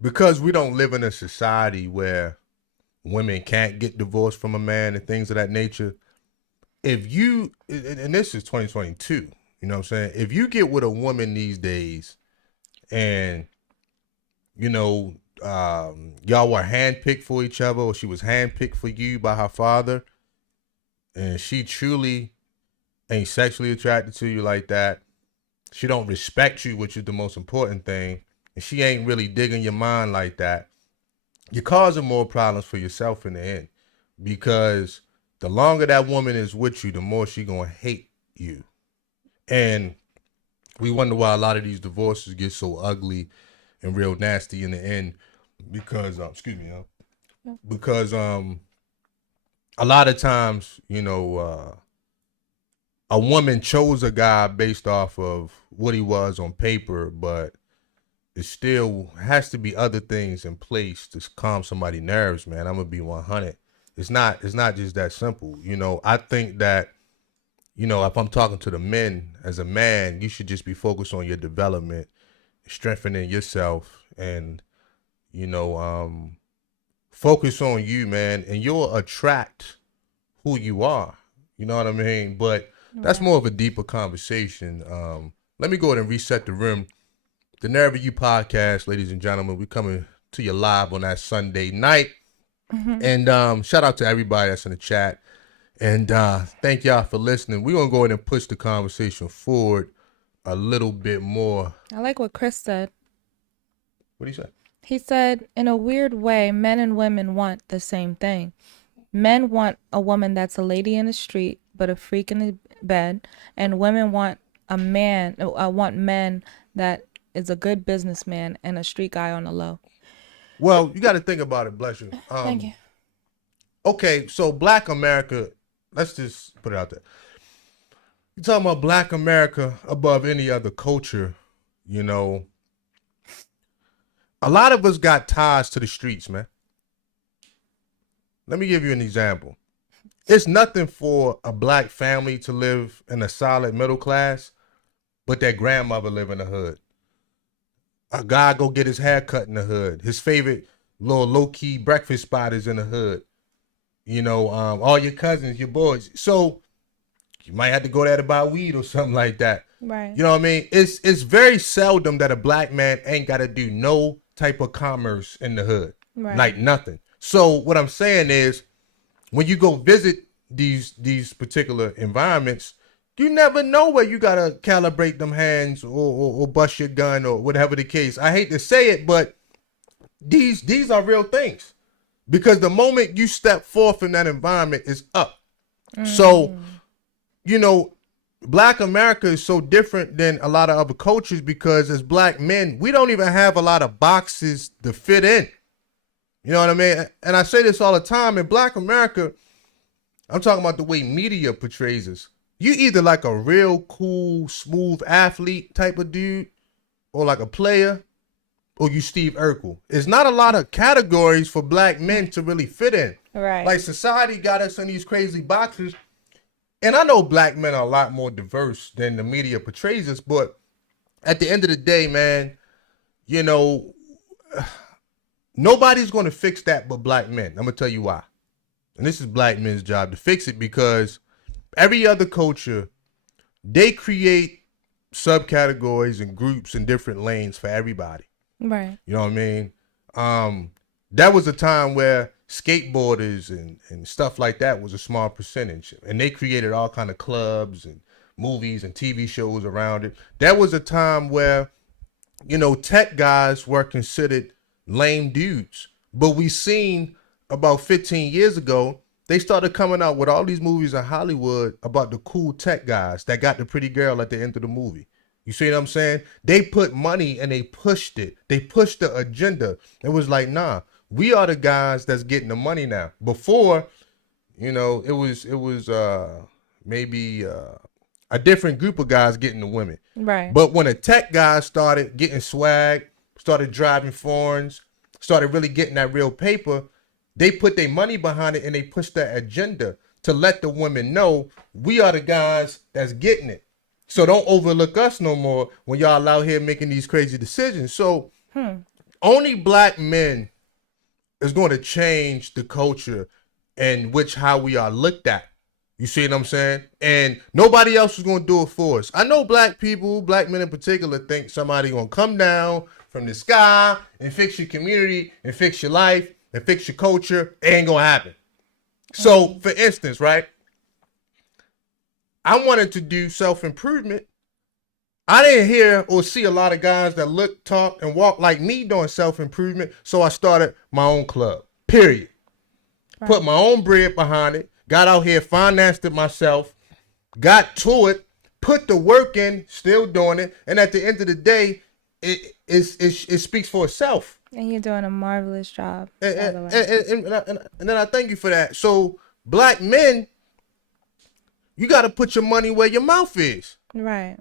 Because we don't live in a society where women can't get divorced from a man and things of that nature. If you, and this is 2022, you know what I'm saying? If you get with a woman these days and, y'all were handpicked for each other, or she was handpicked for you by her father, and she truly ain't sexually attracted to you like that, she don't respect you, which is the most important thing, and she ain't really digging your mind like that, you're causing more problems for yourself in the end, because the longer that woman is with you, the more she gonna hate you. And we wonder why a lot of these divorces get so ugly and real nasty in the end, because because a lot of times, a woman chose a guy based off of what he was on paper, but it still has to be other things in place to calm somebody's nerves, man. I'm gonna be 100. It's not just that simple. I think that, if I'm talking to the men as a man, you should just be focused on your development, strengthening yourself, and, focus on you, man, and you'll attract who you are. You know what I mean? But that's more of a deeper conversation. Let me go ahead and reset the room. The Nerve of You podcast, ladies and gentlemen, we're coming to you live on that Sunday night. Mm-hmm. And shout out to everybody that's in the chat. And thank y'all for listening. We're going to go ahead and push the conversation forward a little bit more. I like what Chris said. What did he say? He said, in a weird way, men and women want the same thing. Men want a woman that's a lady in the street, but a freak in the bed. And women want men that is a good businessman and a street guy on the low. Well, you got to think about it, bless you. Thank you. Okay, so Black America, let's just put it out there. You're talking about Black America above any other culture, A lot of us got ties to the streets, man. Let me give you an example. It's nothing for a Black family to live in a solid middle class, but their grandmother live in the hood. A guy go get his hair cut in the hood. His favorite little low-key breakfast spot is in the hood. All your cousins, your boys. So you might have to go there to buy weed or something like that. Right. You know what I mean? It's very seldom that a Black man ain't got to do no type of commerce in the hood. Right. Like nothing. So what I'm saying is, when you go visit these particular environments, you never know where you gotta calibrate them hands or bust your gun or whatever the case. I hate to say it, but these are real things, because the moment you step forth in that environment, it's up. So, Black America is so different than a lot of other cultures, because as Black men, we don't even have a lot of boxes to fit in. You know what I mean? And I say this all the time. In Black America, I'm talking about the way media portrays us. You either like a real cool, smooth athlete type of dude, or like a player, or you Steve Urkel. It's not a lot of categories for Black men to really fit in. Right. Like, society got us in these crazy boxes. And I know Black men are a lot more diverse than the media portrays us, but at the end of the day, man, nobody's going to fix that but Black men. I'm going to tell you why. And this is Black men's job to fix it, because every other culture, they create subcategories and groups and different lanes for everybody. Right. You know what I mean? That was a time where skateboarders and stuff like that was a small percentage. And they created all kind of clubs and movies and TV shows around it. That was a time where, tech guys were considered lame dudes. But we seen about 15 years ago they started coming out with all these movies in Hollywood about the cool tech guys that got the pretty girl at the end of the movie. You see what I'm saying? They put money and they pushed it. They pushed the agenda. It was like, nah, we are the guys that's getting the money now. Before, you know, it was maybe a different group of guys getting the women. Right. But when the tech guys started getting swag, started driving foreigns, started really getting that real paper, they put their money behind it and they pushed that agenda to let the women know we are the guys that's getting it. So don't overlook us no more when y'all out here making these crazy decisions. So only black men is going to change the culture and which how we are looked at. You see what I'm saying? And nobody else is going to do it for us. I know black people, black men in particular, think somebody going to come down from the sky and fix your community and fix your life and fix your culture. It ain't going to happen. So, for instance, right? I wanted to do self-improvement. I didn't hear or see a lot of guys that look, talk, and walk like me doing self-improvement. So I started my own club, period. Right. Put my own bread behind it. Got out here, financed it myself. Got to it. Put the work in, still doing it. And at the end of the day, it speaks for itself. And you're doing a marvelous job. And then I thank you for that. So black men, you got to put your money where your mouth is. Right.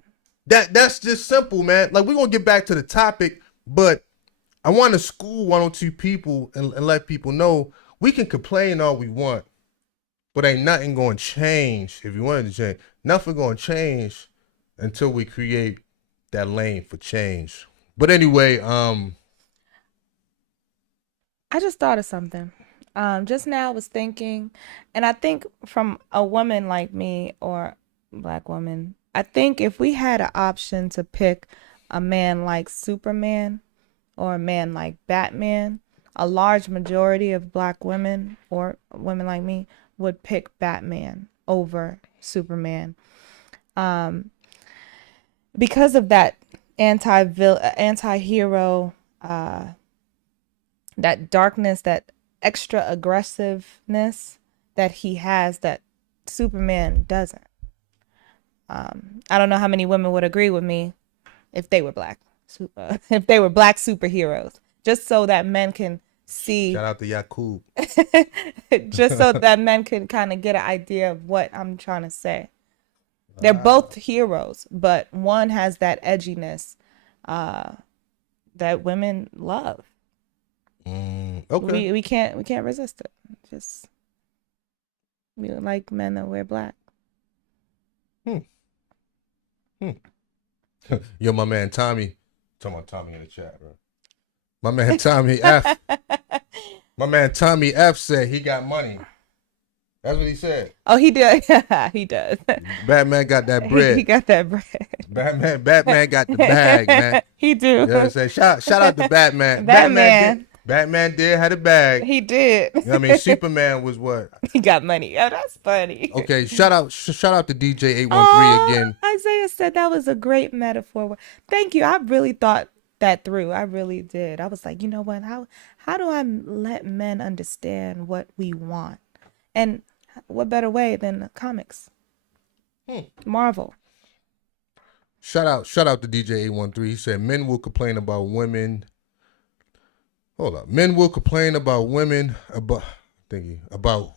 That's just simple, man. Like, we're going to get back to the topic, but I want to school one or two people and let people know we can complain all we want, but ain't nothing going to change. If you wanted to change, nothing going to change until we create that lane for change. But anyway, I just thought of something. Just now I was thinking, and I think from a woman like me or black woman, I think if we had an option to pick a man like Superman or a man like Batman, a large majority of black women or women like me would pick Batman over Superman. Because of that anti-hero, that darkness, that extra aggressiveness that he has that Superman doesn't. I don't know how many women would agree with me if they were black, if they were black superheroes, just so that men can see. Shout out to Yakub. Just so that men can kind of get an idea of what I'm trying to say. They're both heroes, but one has that edginess that women love. Okay. We can't resist it. Just we like men that wear black. Yo, my man Tommy. Talking about Tommy in the chat, bro. My man Tommy F. My man Tommy F said he got money. That's what he said. Oh, he did. He does. Batman got that bread. He got that bread. Batman got the bag, man. He do. You know what I'm saying? Shout out to Batman. Batman did have a bag. He did. You know what I mean? Superman was what? He got money. Oh, that's funny. Okay, shout out to DJ 813 again. Isaiah said that was a great metaphor. Thank you. I really thought that through. I really did. I was like, you know what? How do I let men understand what we want? And what better way than comics? Marvel. Shout out to DJ 813. He said men will complain about women. Hold up. Men will complain about women about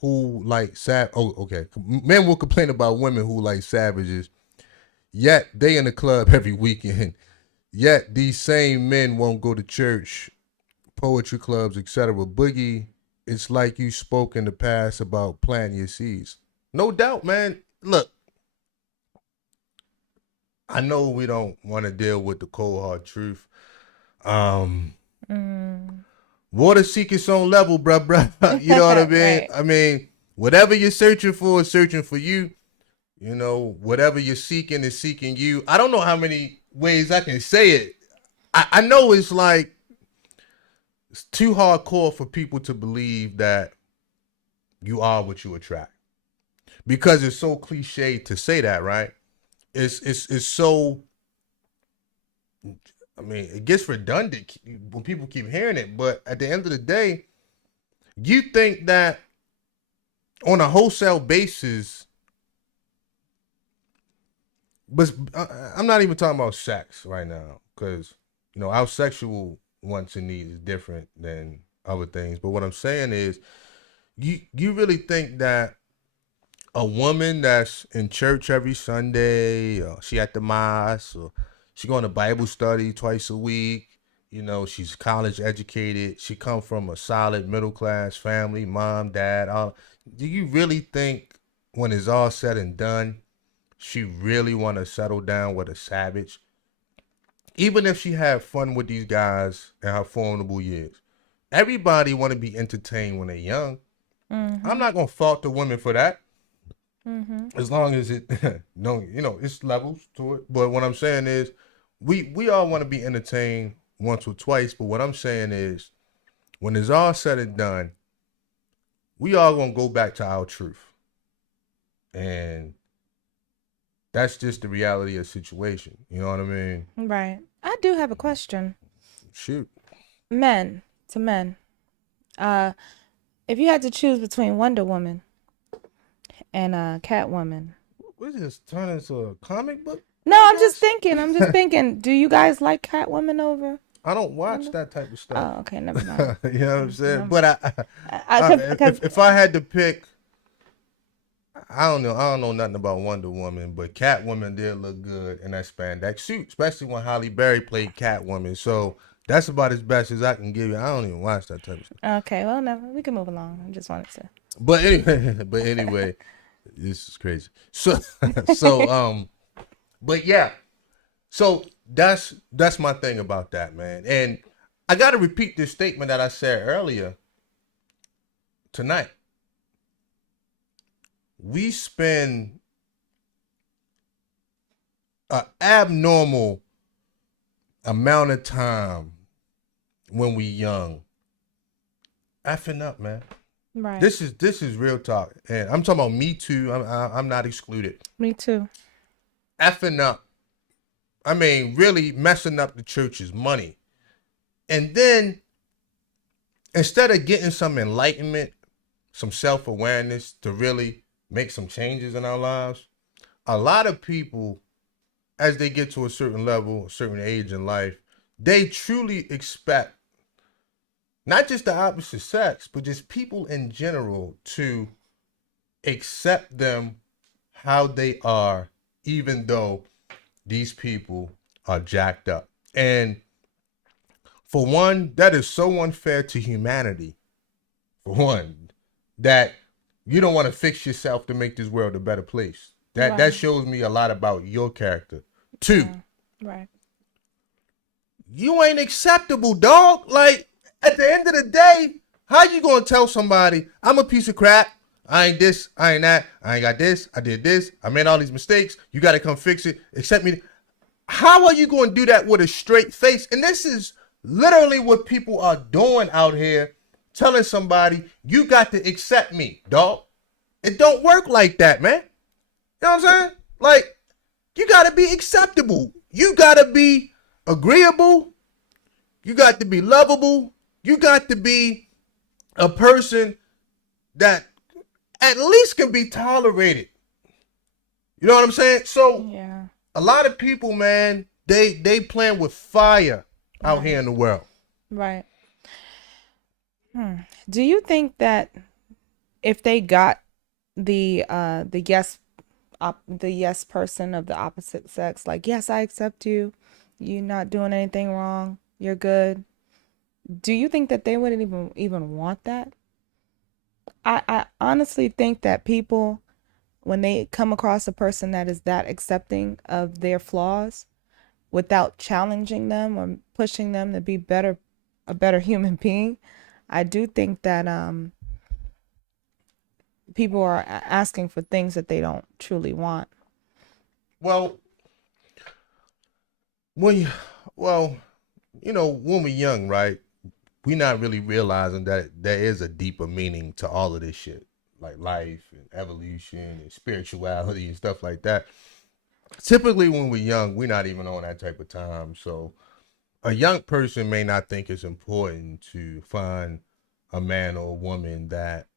who like men will complain about women who like savages. Yet they in the club every weekend. Yet these same men won't go to church, poetry clubs, etc. Boogie, it's like you spoke in the past about planting your seeds. No doubt, man. Look, I know we don't want to deal with the cold hard truth. Water seek its own level, bruh. You know what I mean? Right. I mean, whatever you're searching for is searching for you. You know, whatever you're seeking is seeking you. I don't know how many ways I can say it. I know it's like, it's too hardcore for people to believe that you are what you attract. Because it's so cliche to say that, right? It's so, I mean, it gets redundant when people keep hearing it, but at the end of the day, you think that on a wholesale basis, but I'm not even talking about sex right now, because our sexual wants and needs is different than other things. But what I'm saying is, you really think that a woman that's in church every Sunday, or she at the mosque, or she going to Bible study twice a week, she's college educated, she come from a solid middle class family, mom, dad, all. Do you really think when it's all said and done, she really want to settle down with a savage? Even if she had fun with these guys in her formidable years. Everybody want to be entertained when they're young. I'm not going to fault the women for that. As long as it no, it's levels to it. But what I'm saying is, we all want to be entertained once or twice. But what I'm saying is, when it's all said and done, we all gonna go back to our truth, and that's just the reality of the situation. You know what I mean? Right. I do have a question. Shoot. Men to men. If you had to choose between Wonder Woman and Catwoman. What is this turn into a comic book? No, I'm just thinking. Do you guys like Catwoman over? I don't watch that type of stuff. Oh, okay, never mind. You know what I'm saying? But Cause if I had to pick, I don't know nothing about Wonder Woman, but Catwoman did look good in that spandex suit, especially when Halle Berry played Catwoman. So that's about as best as I can give you. I don't even watch that type of stuff. Okay, well, no, we can move along. I just wanted to. But anyway, this is crazy. So but yeah. So that's my thing about that, man. And I got to repeat this statement that I said earlier tonight. We spend an abnormal amount of time when we young effing up, man. Right. This is real talk, and I'm talking about me too. I'm not excluded. Me too. Effing up. I mean, really messing up the church's money, and then instead of getting some enlightenment, some self-awareness to really make some changes in our lives, a lot of people, as they get to a certain level, a certain age in life, they truly expect not just the opposite sex, but just people in general to accept them how they are, even though these people are jacked up. And for one, that is so unfair to humanity. For one, that you don't want to fix yourself to make this world a better place. That shows me a lot about your character. Two, right. You ain't acceptable, dog. Like, at the end of the day, how you gonna tell somebody, I'm a piece of crap, I ain't this, I ain't that, I ain't got this, I did this, I made all these mistakes, you gotta come fix it, accept me. How are you gonna do that with a straight face? And this is literally what people are doing out here, telling somebody, you got to accept me, dog. It don't work like that, man. You know what I'm saying? Like, you gotta be acceptable. You gotta be agreeable. You got to be lovable. You got to be a person that at least can be tolerated. You know what I'm saying? So Yeah. a lot of people, man, they playing with fire out here in the world. Right. Do you think that if they got the yes person of the opposite sex, like, yes, I accept you, you're not doing anything wrong, you're good, do you think that they wouldn't even want that? I honestly think that people, when they come across a person that is that accepting of their flaws without challenging them or pushing them to be a better human being, I do think that people are asking for things that they don't truly want. Well, when we're young, right? We not really realizing that there is a deeper meaning to all of this shit, like life and evolution and spirituality and stuff like that. Typically, when we're young, we're not even on that type of time. So, a young person may not think it's important to find a man or a woman that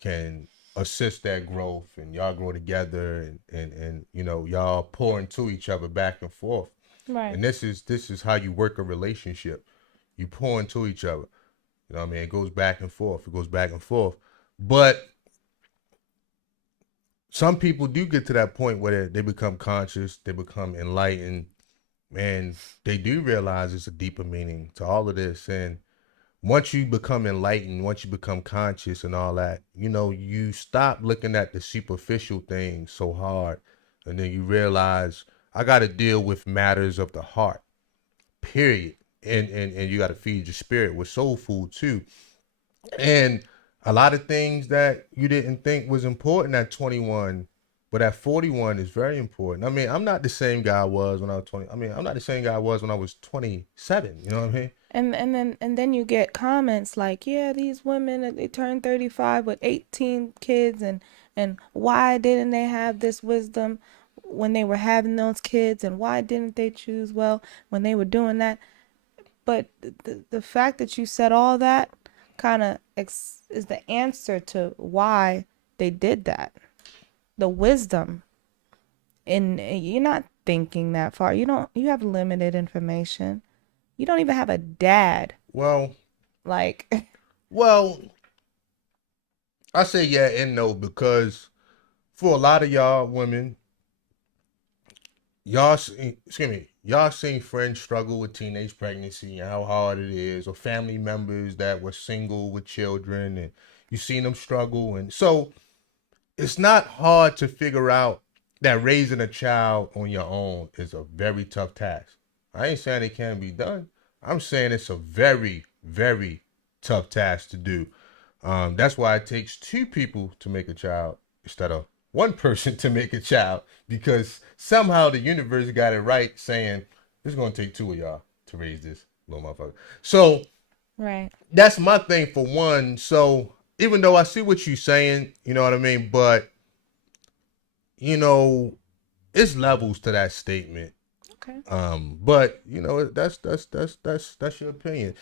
can assist that growth, and y'all grow together, and you know, y'all pour into each other back and forth. Right. And this is how you work a relationship. You pour into each other. You know what I mean? It goes back and forth. It goes back and forth. But some people do get to that point where they become conscious, they become enlightened, and they do realize it's a deeper meaning to all of this. And once you become enlightened, once you become conscious and all that, you know, you stop looking at the superficial things so hard. And then you realize I got to deal with matters of the heart, period. And you got to feed your spirit with soul food too. And a lot of things that you didn't think was important at 21, but at 41 is very important. I mean, I'm not the same guy I was when I was 20. I mean, I'm not the same guy I was when I was 27. You know what I mean? And then you get comments like, yeah, these women they turn 35 with 18 kids, and why didn't they have this wisdom when they were having those kids, and why didn't they choose well when they were doing that? But the fact that you said all that kind of is the answer to why they did that. The wisdom. And you're not thinking that far. You have limited information. You don't even have a dad. Well, Like, well, I say yeah and no, because for a lot of y'all women, y'all seen friends struggle with teenage pregnancy and how hard it is, or family members that were single with children, and you seen them struggle. And so it's not hard to figure out that raising a child on your own is a very tough task. I ain't saying it can't be done. I'm saying it's a very, very tough task to do. That's why it takes two people to make a child instead of one person to make a child, because somehow the universe got it right saying it's going to take two of y'all to raise this little motherfucker. So right. that's my thing for one. So even though I see what you're saying, you know what I mean, but you know, it's levels to that statement. Okay. But you know, that's your opinion.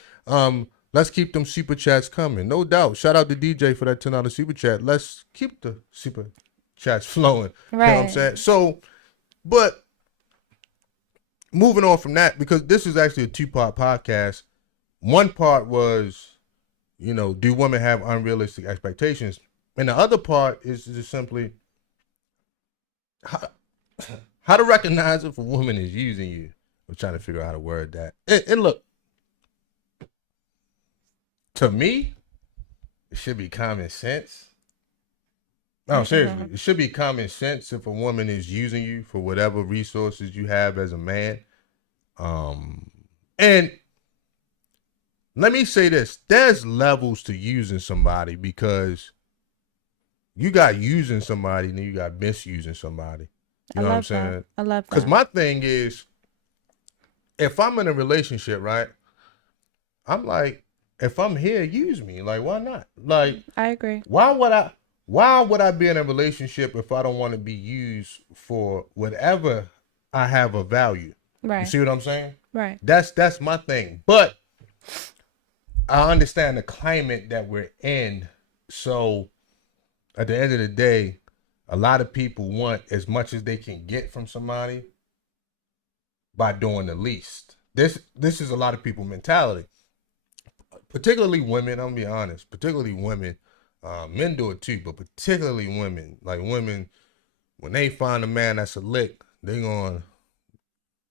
Let's keep them super chats coming, no doubt. Shout out to DJ for that $10 super chat. Let's keep the super chats flowing. Right. You know what I'm saying? So, but moving on from that, because this is actually a 2-part podcast. One part was, you know, do women have unrealistic expectations? And the other part is just simply how to recognize if a woman is using you. I'm trying to figure out how to word that. And look, to me, it should be common sense. No, seriously, it should be common sense if a woman is using you for whatever resources you have as a man. And let me say this, there's levels to using somebody, because you got using somebody and then you got misusing somebody. You know what I'm saying? I love that. Because my thing is, if I'm in a relationship, right, I'm like, if I'm here, use me. Like, why not? Like, I agree. Why would I be in a relationship if I don't want to be used for whatever I have of value? Right. You see what I'm saying? Right. That's my thing. But I understand the climate that we're in. So at the end of the day, a lot of people want as much as they can get from somebody by doing the least. This is a lot of people mentality. Particularly women, I'm gonna be honest, particularly women. Men do it too, but particularly women. Like women, when they find a man that's a lick, they gonna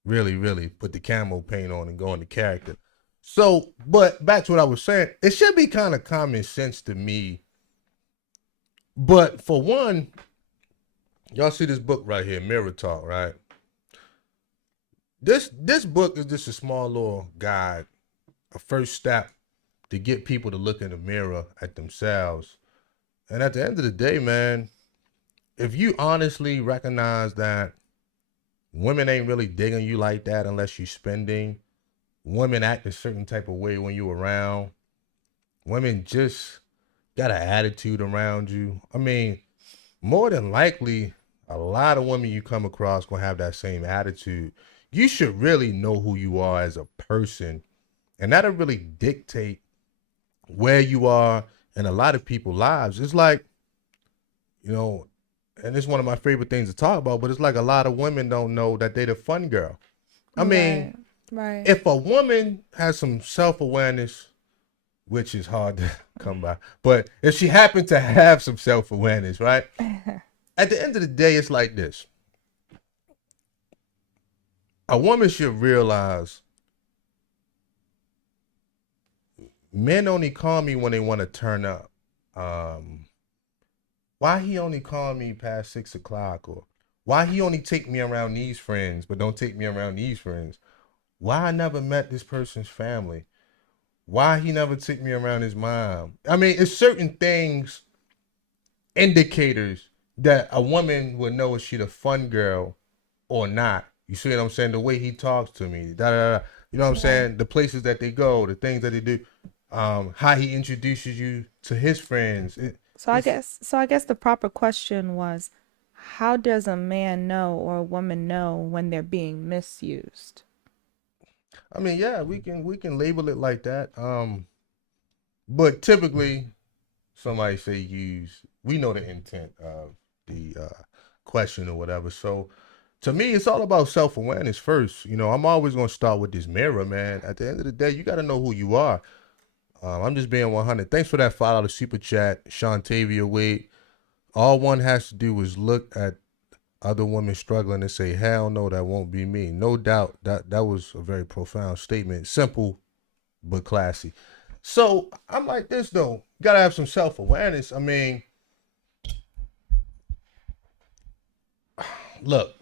really, really put the camo paint on and go into character. So, but back to what I was saying, it should be kind of common sense to me. But for one, y'all see this book right here, Mirror Talk, right? This book is just a small little guide, a first step to get people to look in the mirror at themselves. And at the end of the day, man, if you honestly recognize that women ain't really digging you like that unless you're spending, women act a certain type of way when you're around, women just got an attitude around you. I mean, more than likely, a lot of women you come across gonna have that same attitude. You should really know who you are as a person, and that'll really dictate where you are in a lot of people's lives. It's like you know, and it's one of my favorite things to talk about, but it's like a lot of women don't know that they the fun girl. I mean, Right. Right. if a woman has some self-awareness, which is hard to come by, but if she happened to have some self-awareness, right? At the end of the day, it's like this. A woman should realize men only call me when they want to turn up. Um, why he only call me past 6 o'clock, or why he only take me around these friends but don't take me around these friends? Why I never met this person's family? Why he never took me around his mom? I mean, it's certain things, indicators that a woman would know if she the fun girl or not. You see what I'm saying? The way he talks to me, da da da. You know what I'm Right. saying? The places that they go, the things that they do, how he introduces you to his friends. It's So I guess the proper question was, how does a man know or a woman know when they're being misused? I mean, yeah, we can label it like that. But typically somebody say use, we know the intent of the question or whatever. So to me, it's all about self awareness first. I'm always gonna start with this mirror, man. At the end of the day, you got to know who you are. I'm just being 100. Thanks for that $5 super chat, Shantavia Wade. All one has to do is look at other women struggling and say, "Hell no, that won't be me." No doubt that was a very profound statement. Simple but classy. So I'm like this though. You gotta have some self awareness. I mean, look,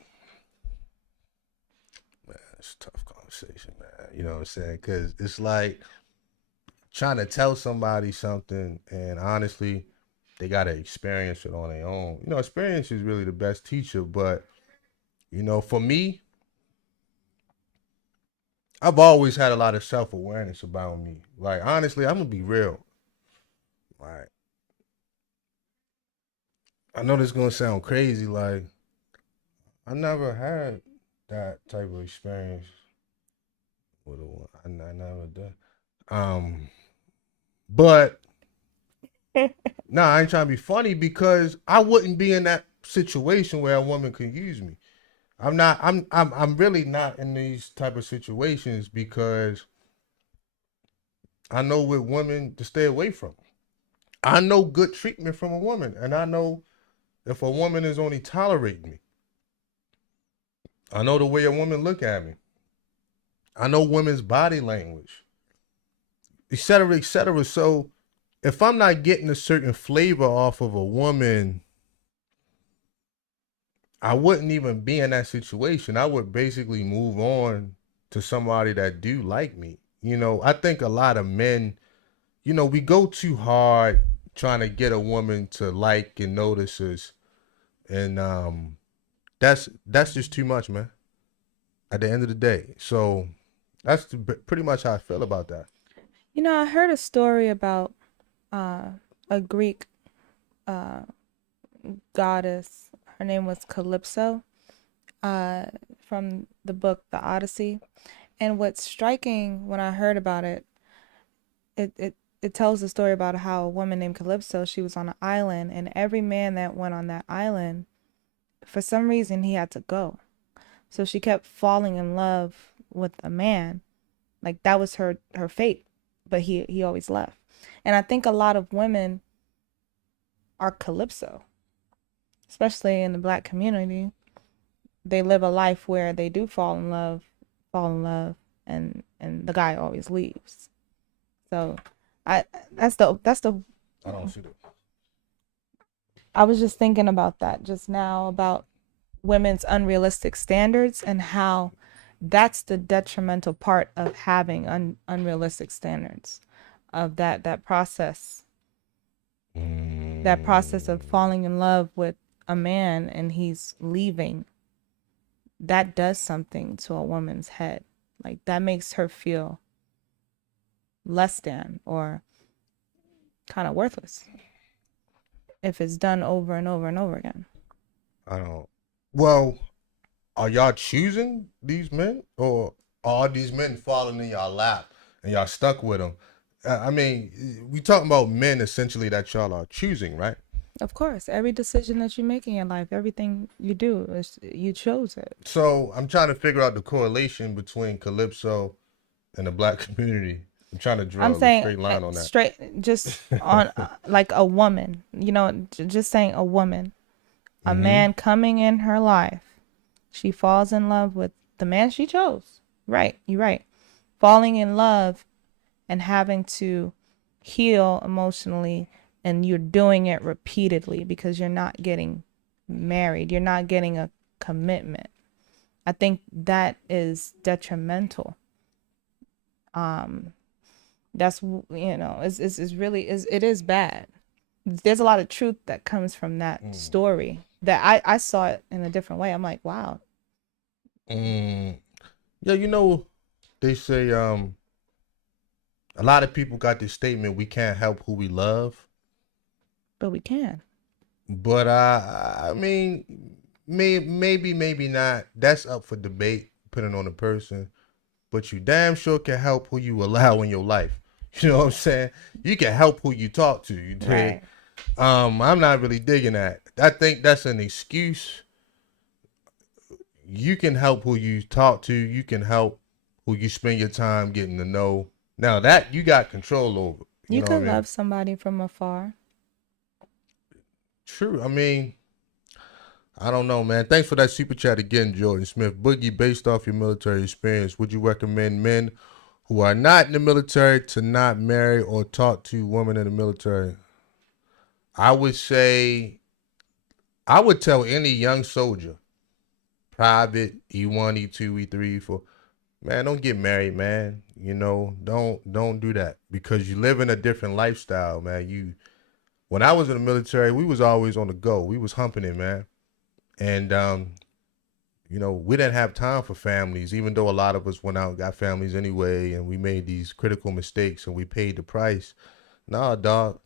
man, it's a tough conversation, man. You know what I'm saying? Because it's like trying to tell somebody something, and honestly, they gotta experience it on their own. Experience is really the best teacher. But for me, I've always had a lot of self awareness about me. Like honestly, I'm gonna be real. Like I know this is gonna sound crazy. Like I never had that type of experience with a woman. I never did. Um, but nah, I ain't trying to be funny because I wouldn't be in that situation where a woman could use me. I'm not. I'm really not in these type of situations because I know what women to stay away from. I know good treatment from a woman, and I know if a woman is only tolerating me. I know the way a woman look at me. I know women's body language, etc., etc. So if I'm not getting a certain flavor off of a woman, I wouldn't even be in that situation. I would basically move on to somebody that do like me. I think a lot of men, we go too hard trying to get a woman to like and notice us, and that's just too much, man. At the end of the day, so that's pretty much how I feel about that. I heard a story about uh, a Greek uh, goddess. Her name was Calypso, uh, from the book The Odyssey. And what's striking when I heard about it, it, it, it tells the story about how a woman named Calypso, she was on an island, and every man that went on that island, for some reason, he had to go. So she kept falling in love with a man. Like that was her fate, but he always left. And I think a lot of women are Calypso, especially in the black community. They live a life where they do fall in love, and the guy always leaves. So I that's the I don't see that. I was just thinking about that just now about women's unrealistic standards and how that's the detrimental part of having unrealistic standards, of that process of Mm, falling in love with a man and he's leaving. That does something to a woman's head. Like that makes her feel less than or kind of worthless if it's done over and over and over again. I don't. Well, are y'all choosing these men, or are these men falling in y'all lap and y'all stuck with them? I mean, we talking about men essentially that y'all are choosing, right? Of course, every decision that you make in your life, everything you do, is you chose it. So I'm trying to figure out the correlation between Calypso and the black community. I'm trying to I'm draw a saying straight line on that. straight, just on like a woman, just saying a woman, a Mm-hmm. man coming in her life. She falls in love with the man she chose. Right, you're right. Falling in love and having to heal emotionally, and you're doing it repeatedly because you're not getting married. You're not getting a commitment. I think that is detrimental. That's it's really is it is bad. There's a lot of truth that comes from that story that I saw it in a different way. I'm like, wow. Mm. Yeah, they say a lot of people got this statement, we can't help who we love. But we can. But I mean, maybe not. That's up for debate, depending on the person. But you damn sure can help who you allow in your life. You know what I'm saying? You can help who you talk to. You dig? Right. I'm not really digging that. I think that's an excuse. You can help who you talk to. You can help who you spend your time getting to know. Now that you got control over. You You know what I could mean? love somebody from afar. True. I mean, I don't know, man. Thanks for that super chat again, Jordan Smith. Boogie, based off your military experience, would you recommend men who are not in the military to not marry or talk to women in the military? I would say, I would tell any young soldier, private, E1, E2, E3, E4, man, don't get married, man. Don't do that because you live in a different lifestyle, man. When I was in the military, we was always on the go. We was humping it, man. And we didn't have time for families, even though a lot of us went out and got families anyway, and we made these critical mistakes and we paid the price. Nah, dog.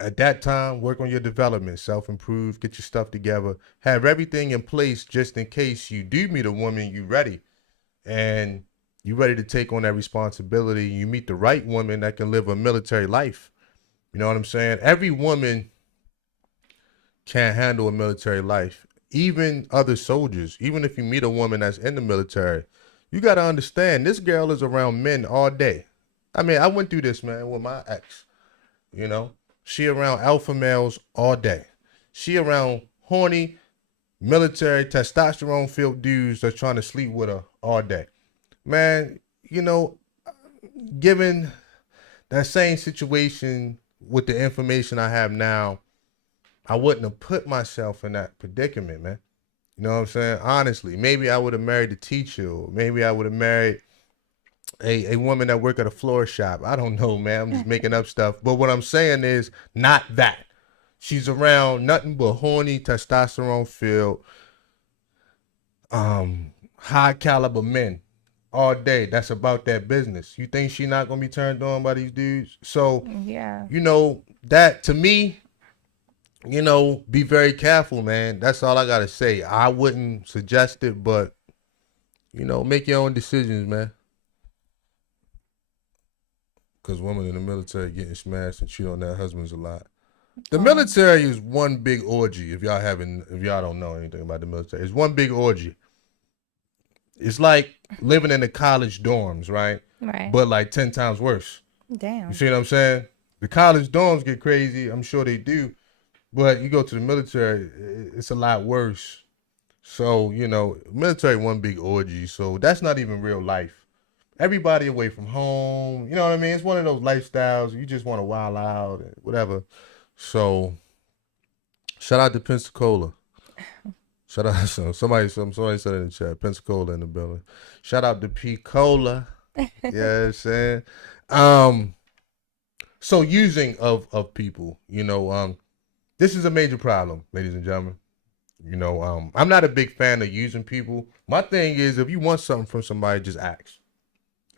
At that time, work on your development, self-improve, get your stuff together, have everything in place just in case you do meet a woman, you ready. And you ready to take on that responsibility. You meet the right woman that can live a military life. You know what I'm saying? Every woman can't handle a military life. Even other soldiers, even if you meet a woman that's in the military, you got to understand this girl is around men all day. I mean, I went through this, man, with my ex. She around alpha males all day. She around horny, military, testosterone filled dudes that's trying to sleep with her all day. Man, given that same situation with the information I have now, I wouldn't have put myself in that predicament, man. You know what I'm saying? Honestly, maybe I would have married a teacher, or maybe I would have married a woman that worked at a floor shop. I don't know, man. I'm just making up stuff. But what I'm saying is not that. She's around nothing but horny, testosterone filled, high caliber men all day. That's about that business. You think she not gonna be turned on by these dudes? So, Yeah. that to me, be very careful, man. That's all I gotta say. I wouldn't suggest it, but make your own decisions, man. Because women in the military getting smashed and cheat on their husbands a lot. The military is one big orgy. If y'all don't know anything about the military, it's one big orgy. It's like living in the college dorms, right? Right. But like 10 times worse. Damn. You see what I'm saying? The college dorms get crazy. I'm sure they do. But you go to the military, it's a lot worse. So, military one big orgy. So that's not even real life. Everybody away from home. You know what I mean? It's one of those lifestyles. You just want to wild out and whatever. So shout out to Pensacola. Shout out somebody said it in the chat. Pensacola in the building. Shout out to P Cola. You know what I'm saying? So using of people, this is a major problem, ladies and gentlemen. I'm not a big fan of using people. My thing is, if you want something from somebody, just ask.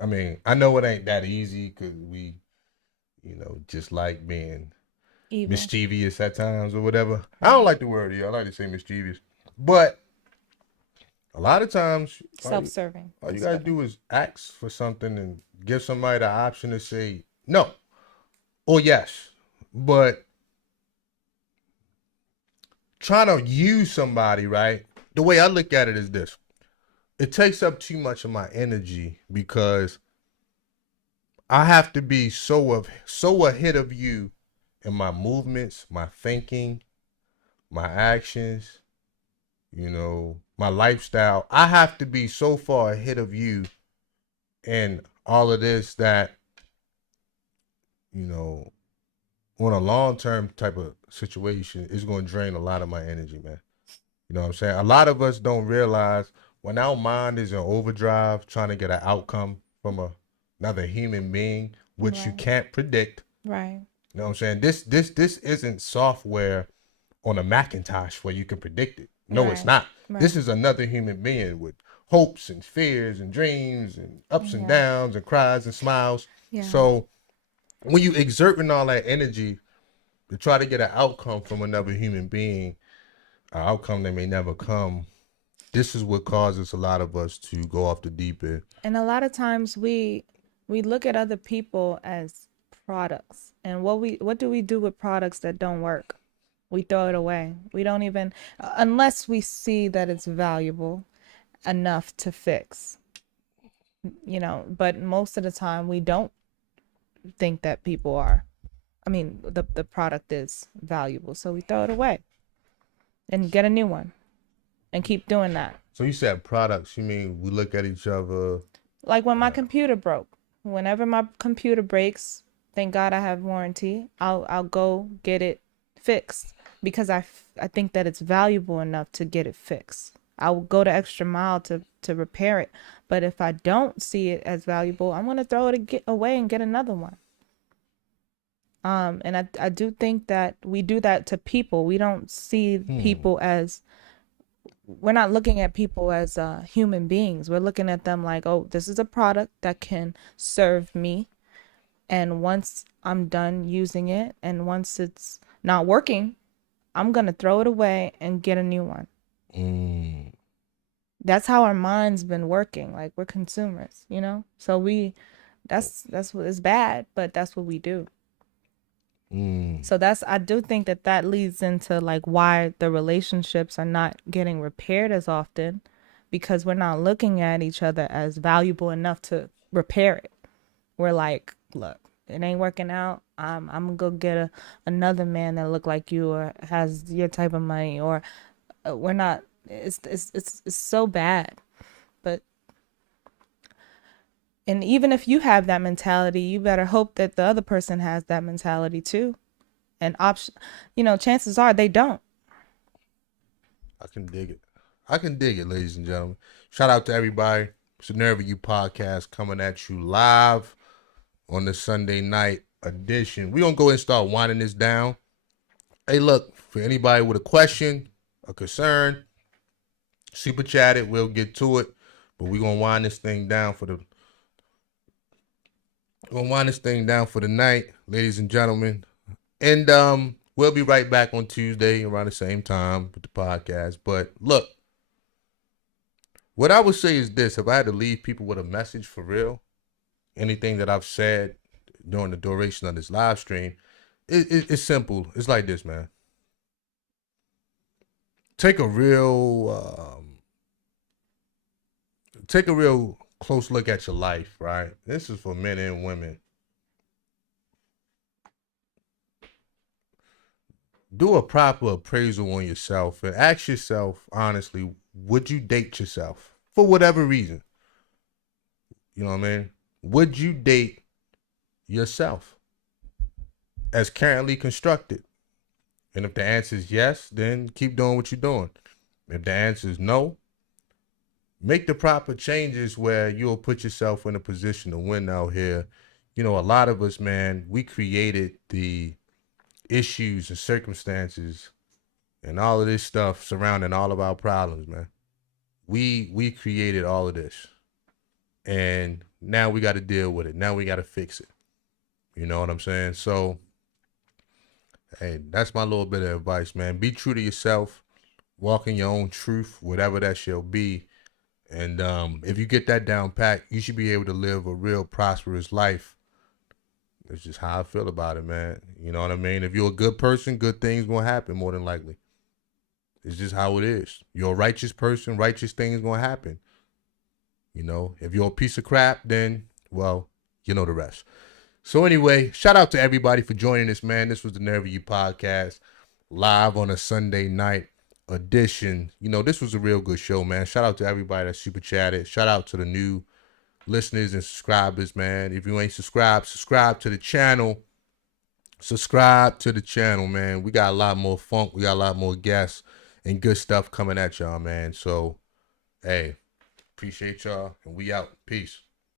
I mean, I know it ain't that easy because we, just like being Evil. mischievous at times or whatever. I don't like the word here. I like to say mischievous. But a lot of times, Self-serving. all you gotta do is ask for something and give somebody the option to say no or yes. But trying to use somebody, right? The way I look at it is this. It takes up too much of my energy because I have to be so ahead of you in my movements, my thinking, my actions, my lifestyle. I have to be so far ahead of you in all of this that, on a long-term type of situation, it's going to drain a lot of my energy, man. You know what I'm saying? A lot of us don't realize when our mind is in overdrive trying to get an outcome from another human being, which you can't predict. Right. You know what I'm saying? This isn't software on a Macintosh where you can predict it. No, it's not. Right. This is another human being with hopes and fears and dreams and ups and downs and cries and smiles. Yeah. So when you exerting all that energy to try to get an outcome from another human being, an outcome that may never come, this is what causes a lot of us to go off the deep end. And a lot of times we look at other people as products. And what do we do with products that don't work? We throw it away. We don't even, unless we see that it's valuable enough to fix. But most of the time we don't think that people are. I mean, the product is valuable, so we throw it away and get a new one and keep doing that. So you said products, you mean we look at each other? Like when my computer broke. Whenever my computer breaks, thank God I have warranty, I'll go get it fixed because I think that it's valuable enough to get it fixed. I will go the extra mile to repair it. But if I don't see it as valuable, I'm going to throw it away and get another one. And I do think that we do that to people. We don't see people as, we're not looking at people as human beings. We're looking at them like, oh, this is a product that can serve me. And once I'm done using it and once it's not working, I'm going to throw it away and get a new one. That's how our mind's been working. Like, we're consumers, So that's what is bad, but that's what we do. So I do think that leads into like why the relationships are not getting repaired as often, because we're not looking at each other as valuable enough to repair it. We're like, look, it ain't working out. I'm gonna go get another man that look like you or has your type of money, or we're not. It's so bad, but. And even if you have that mentality, you better hope that the other person has that mentality too. And chances are they don't. I can dig it, ladies and gentlemen. Shout out to everybody. It's a Nerve of You podcast coming at you live on the Sunday night edition. We're going to go ahead and start winding this down. Hey, look, for anybody with a question, a concern, super chat it. We'll get to it. But we're going to wind this thing down for the night, ladies and gentlemen. And we'll be right back on Tuesday around the same time with the podcast. But look, what I would say is this. If I had to leave people with a message for real, anything that I've said during the duration of this live stream, it's simple. It's like this, man. Take a real close look at your life, right? This is for men and women. Do a proper appraisal on yourself and ask yourself, honestly, would you date yourself for whatever reason? You know what I mean? Would you date yourself as currently constructed? And if the answer is yes, then keep doing what you're doing. If the answer is no, make the proper changes where you'll put yourself in a position to win out here. A lot of us, man, we created the issues and circumstances and all of this stuff surrounding all of our problems, man. We created all of this. And now we got to deal with it. Now we got to fix it. You know what I'm saying? So, hey, that's my little bit of advice, man. Be true to yourself. Walk in your own truth, whatever that shall be. And if you get that down pat, you should be able to live a real prosperous life. It's just how I feel about it, man. You know what I mean? If you're a good person, good things gonna happen more than likely. It's just how it is. You're a righteous person, righteous things gonna happen. You know, if you're a piece of crap, then, well, you know the rest. So anyway, shout out to everybody for joining us, man. This was the Nerve of You podcast, live on a Sunday night edition. You know, this was a real good show, man. Shout out to everybody that super chatted. Shout out to the new listeners and subscribers, man. If you ain't subscribed, subscribe to the channel. Subscribe to the channel, man. We got a lot more funk. We got a lot more guests and good stuff coming at y'all, man. So, hey, appreciate y'all, and we out. Peace.